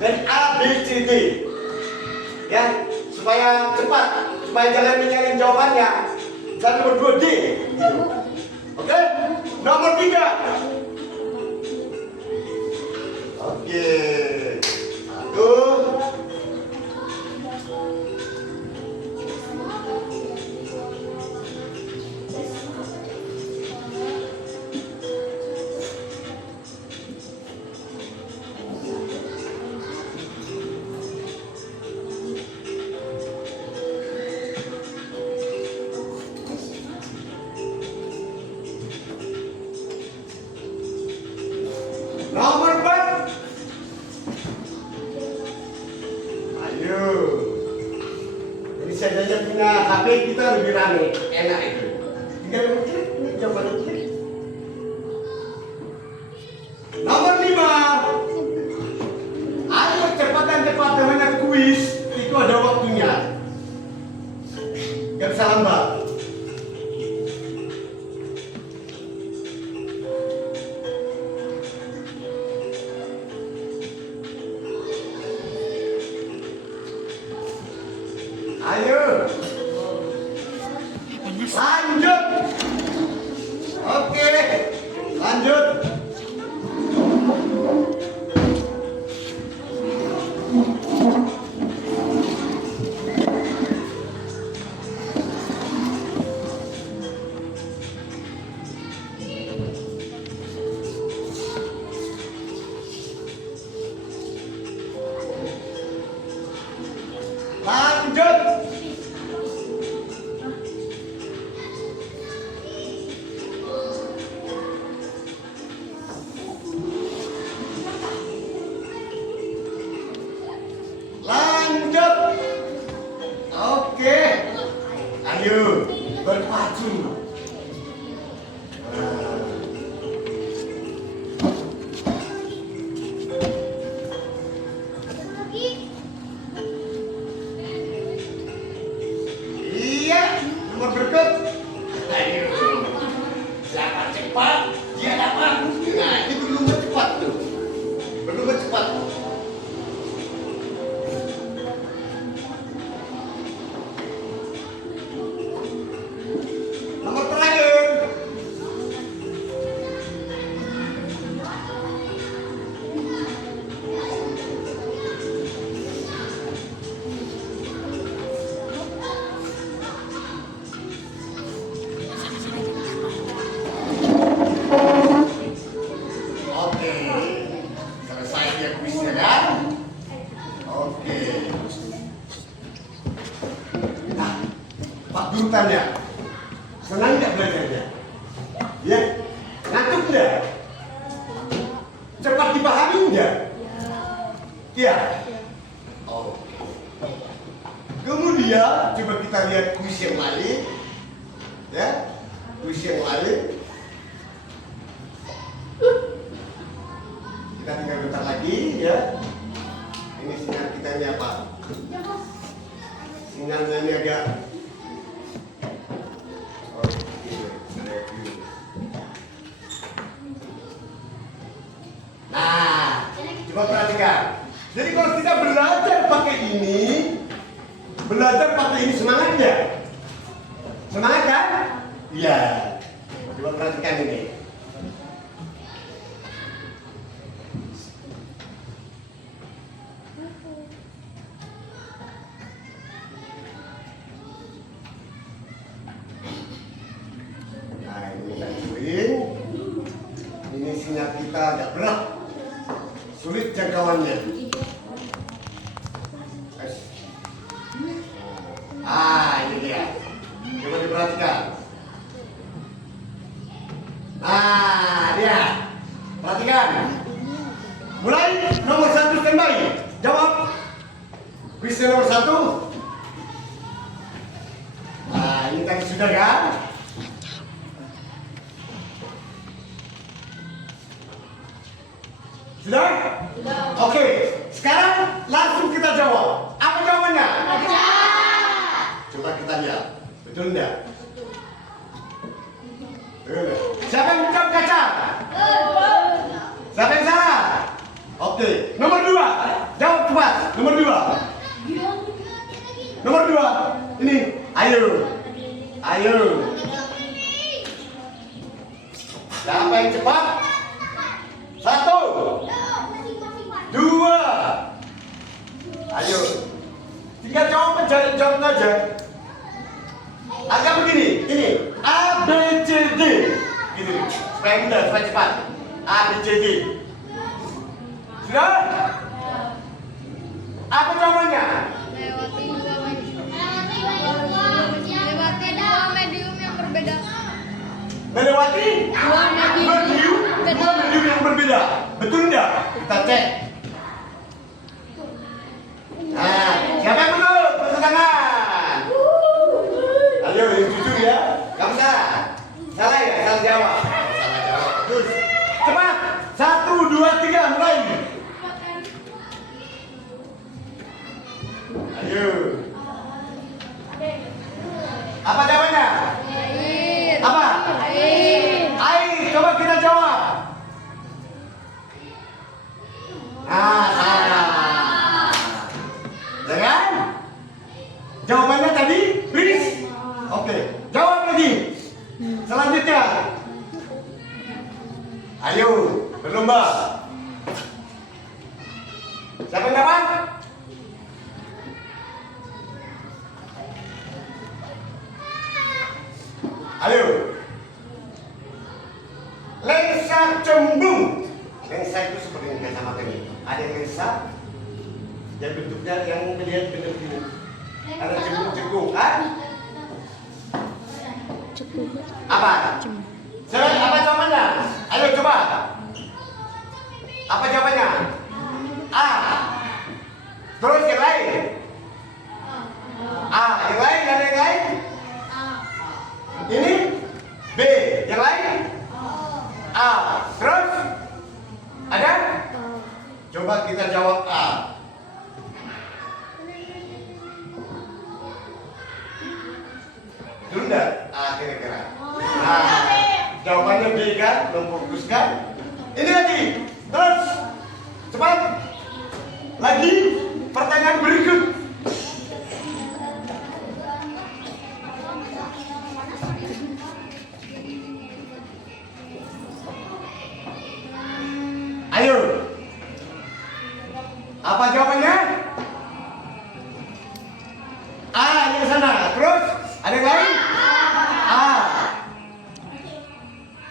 Dan A, B, C, D. Ya, supaya cepat supaya jangan menyalin jawabannya. Saya nomor 2 D. Oke? Nomor 3. Oke. 1. Nomor 4. Ayo. Jadi saya punya HP kita lebih rame, enak itu. Tinggal klik, ini jawaban klik. Nomor 5. Ayo cepat namanya kuis. Itu ada waktunya. Gak bisa lambat. Ayo, lanjut. Oke, lanjut. Lanjut. Lanjut. Oke. Ayo berpacu. Iya, nomor berikut. Ayo. Siapa cepat, dia dapat. Nah, ini belum cepat tuh. Belum cepat. Nomor terakhir. Oke, selesai dia kuisnya kan? Oke. Nah, Pak Guru tanya, senang nggak belajarnya? Ya, ngantuk nggak? Cepat dipahami nggak? Iya. Oke. Kemudian coba kita lihat kuis yang lain, ya, kuis yang lain. Kita tinggal bentar lagi ya. Ini sinyal kita ini apa? Sinyalnya ini agak. Oke, review. Nah, coba perhatikan. Jadi kalau kita belajar pakai ini semangat ya? Semangat kan? Iya. Coba perhatikan ini. Nah, ini kita ituin. Ini sinyal kita agak berat, sulit jangkauannya. Ini dia. Coba diperhatikan. Dia. Perhatikan. Mulai nomor 1 standby. Jawab. Kuisnya nomor 1. Ini tadi sudah kan? Sudah? Sudah. Oke. Sekarang langsung kita jawab. Apa jawabannya? Coba kita lihat. Betul enggak? Betul. Siapa yang menjawab kaca? Siapa yang salah? Oke. Nomor 2. Jawab cepat. Nomor 2. Nomor 2. Ini. Ayo. Ayo. Siapa yang cepat? 1, 2. Ayo. Tinggal jawab aja. Agak begini, ini A B C D, gitu. Supaya mudah, supaya cepat. A B C D. Sudah? Apa jawabannya? Lewati dua medium yang berbeda. Melewati Dua medium. dua medium yang berbeda. Betul enggak? Kita cek. Nah, siapa yang betul? Tepuk tangan. Ayo, yang jujur ya. Kamu salah. Salah ya? Salah jawab. Salah jawab. Terus. Cepat. 1, 2, 3, mulai. Ayo. Apa jawabannya? Apa? Air. Coba kita jawab. Nah, salah. Ya kan? Jawabannya tadi, please. Oke, jawab lagi. Selanjutnya. Ayo, berlomba. Siapa yang dapat? Ayo. Lensa cembung. Lensa itu seperti yang kacamata ini. Ada yang lensa yang bentuknya yang melihat benar begini. Ada cembung-cembung, kan? Apa? Apa jawabannya? Ayo coba. Apa jawabannya? A. Terus yang lain? A. Yang lain? Ada yang lain? Ini? B. Yang lain? A. Terus? Ada? Coba kita jawab A. Dulu enggak? A kira-kira. Nah, jawabannya B kan? Memfokuskan. Ini lagi. Terus. Cepat. Lagi. Pertanyaan berikut. Ayo. Apa jawabannya? A yang sana. Terus ada yang lain? A.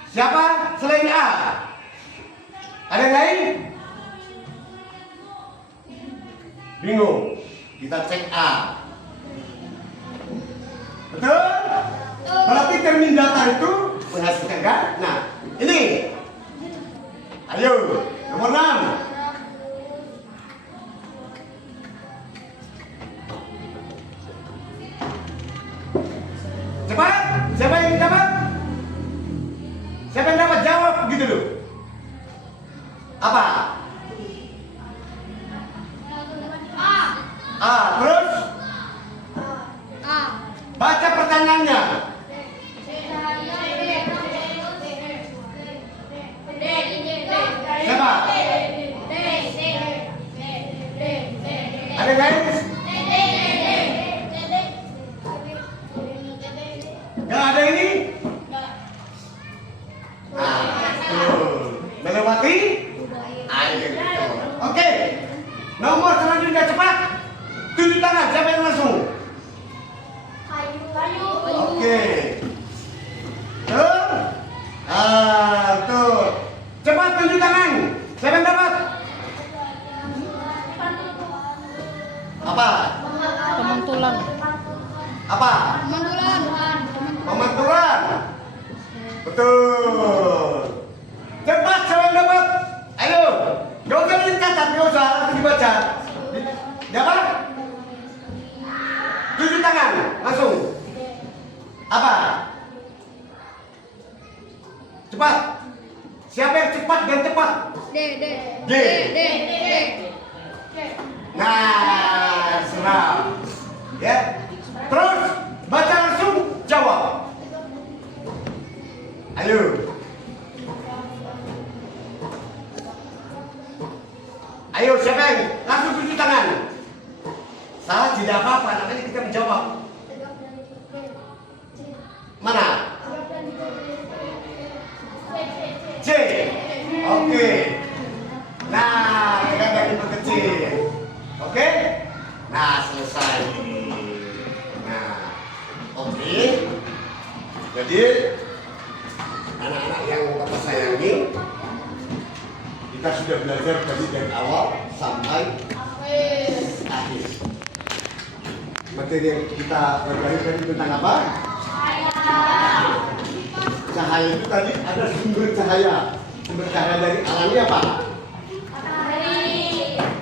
Siapa selain A? Ada yang lain? Bingung. Kita cek A. Betul? Berarti termin data itu menghasilkan kan? Nah, ini. Ayo, nomor 6. Cepat, siapa yang dapat? Siapa yang dapat jawab gitu loh? Apa? A, terus? Baca pertanyaannya. Siapa? Ada yang lain? Gak ada ini? Melewati? Ayo. Oke. Nomor selanjutnya cepat. Tunjuk tangan. Siapa yang langsung? Oke. Tuh. Tuh. Cepat tunjuk tangan. Siapa yang dapat? Apa? Pemantulan. Apa? Pemantulan. Betul. Cepat siapa yang dapat? Ayo. Gak usah dicatat, gak usah langsung dibaca. Dapat? Tunjuk tangan, langsung. Apa? Cepat. Siapa yang cepat dan cepat? D. Nah, serap. Ya. Terus baca langsung, jawab. Ayo. Ayo, siapa yang langsung tunjuk tangan? Salah tidak apa-apa, namanya kita Jadi anak-anak yang Bapak sayangi, kita sudah belajar dari awal sampai akhir. Materi yang kita pelajari tadi tentang apa? Cahaya itu tadi ada sumber cahaya. Sumber cahaya dari alamnya apa?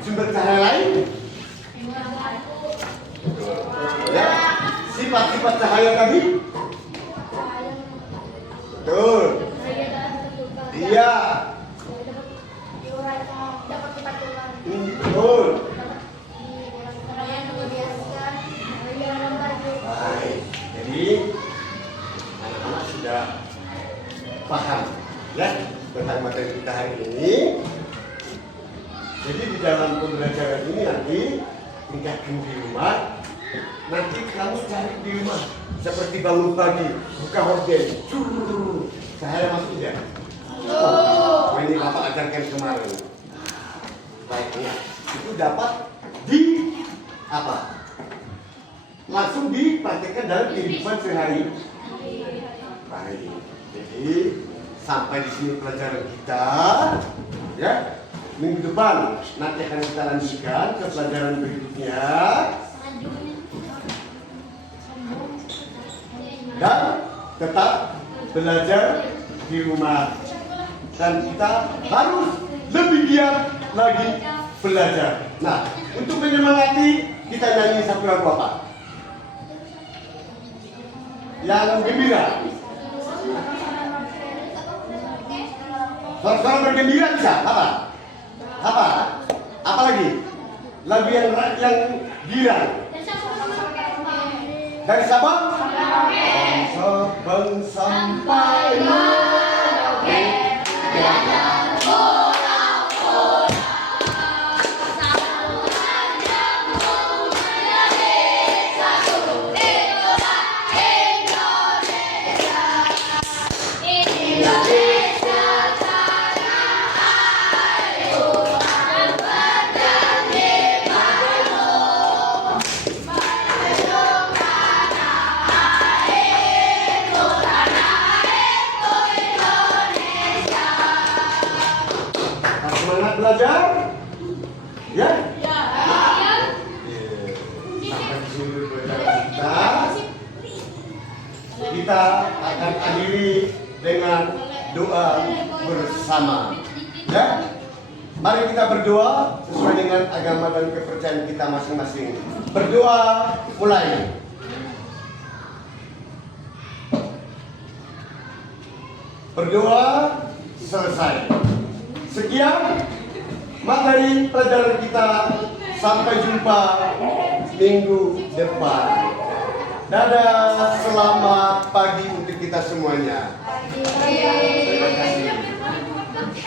Sumber cahaya lain? Ya. Sifat-sifat cahaya tadi? Betul. Iya. Betul. Baik. Jadi anak-anak sudah paham ya tentang materi kita hari ini. Jadi di dalam pembelajaran ini nanti tingkatkan di rumah. Nanti kamu cari di rumah seperti bangun pagi, buka horden, cahaya masuk ya. Oh, ini Bapak ajarkan kemarin. Baiknya itu dapat di apa? Langsung dipraktekkan dalam kehidupan sehari. Baik. Jadi sampai di sini pelajaran kita, ya. Minggu depan nanti akan kita lanjutkan ke pelajaran berikutnya. Dan tetap belajar di rumah. Dan kita harus lebih giat lagi belajar. Nah, untuk menyemangati kita nyanyi satu lagu apa? Yang gembira. Suara bergembira bisa? Apa? Apa? Apa lagi? Lagu yang girang. Dari Sabang? Sabang sampai Merauke. Semangat belajar? Ya? Ya. Sampai di sini dulu pelajaran kita. Kita akan akhiri dengan doa bersama. Ya? Mari kita berdoa sesuai dengan agama dan kepercayaan kita masing-masing. Berdoa mulai. Berdoa selesai. Sekian materi pelajaran kita. Sampai jumpa minggu depan. Dadah, selamat pagi untuk kita semuanya. Terima kasih.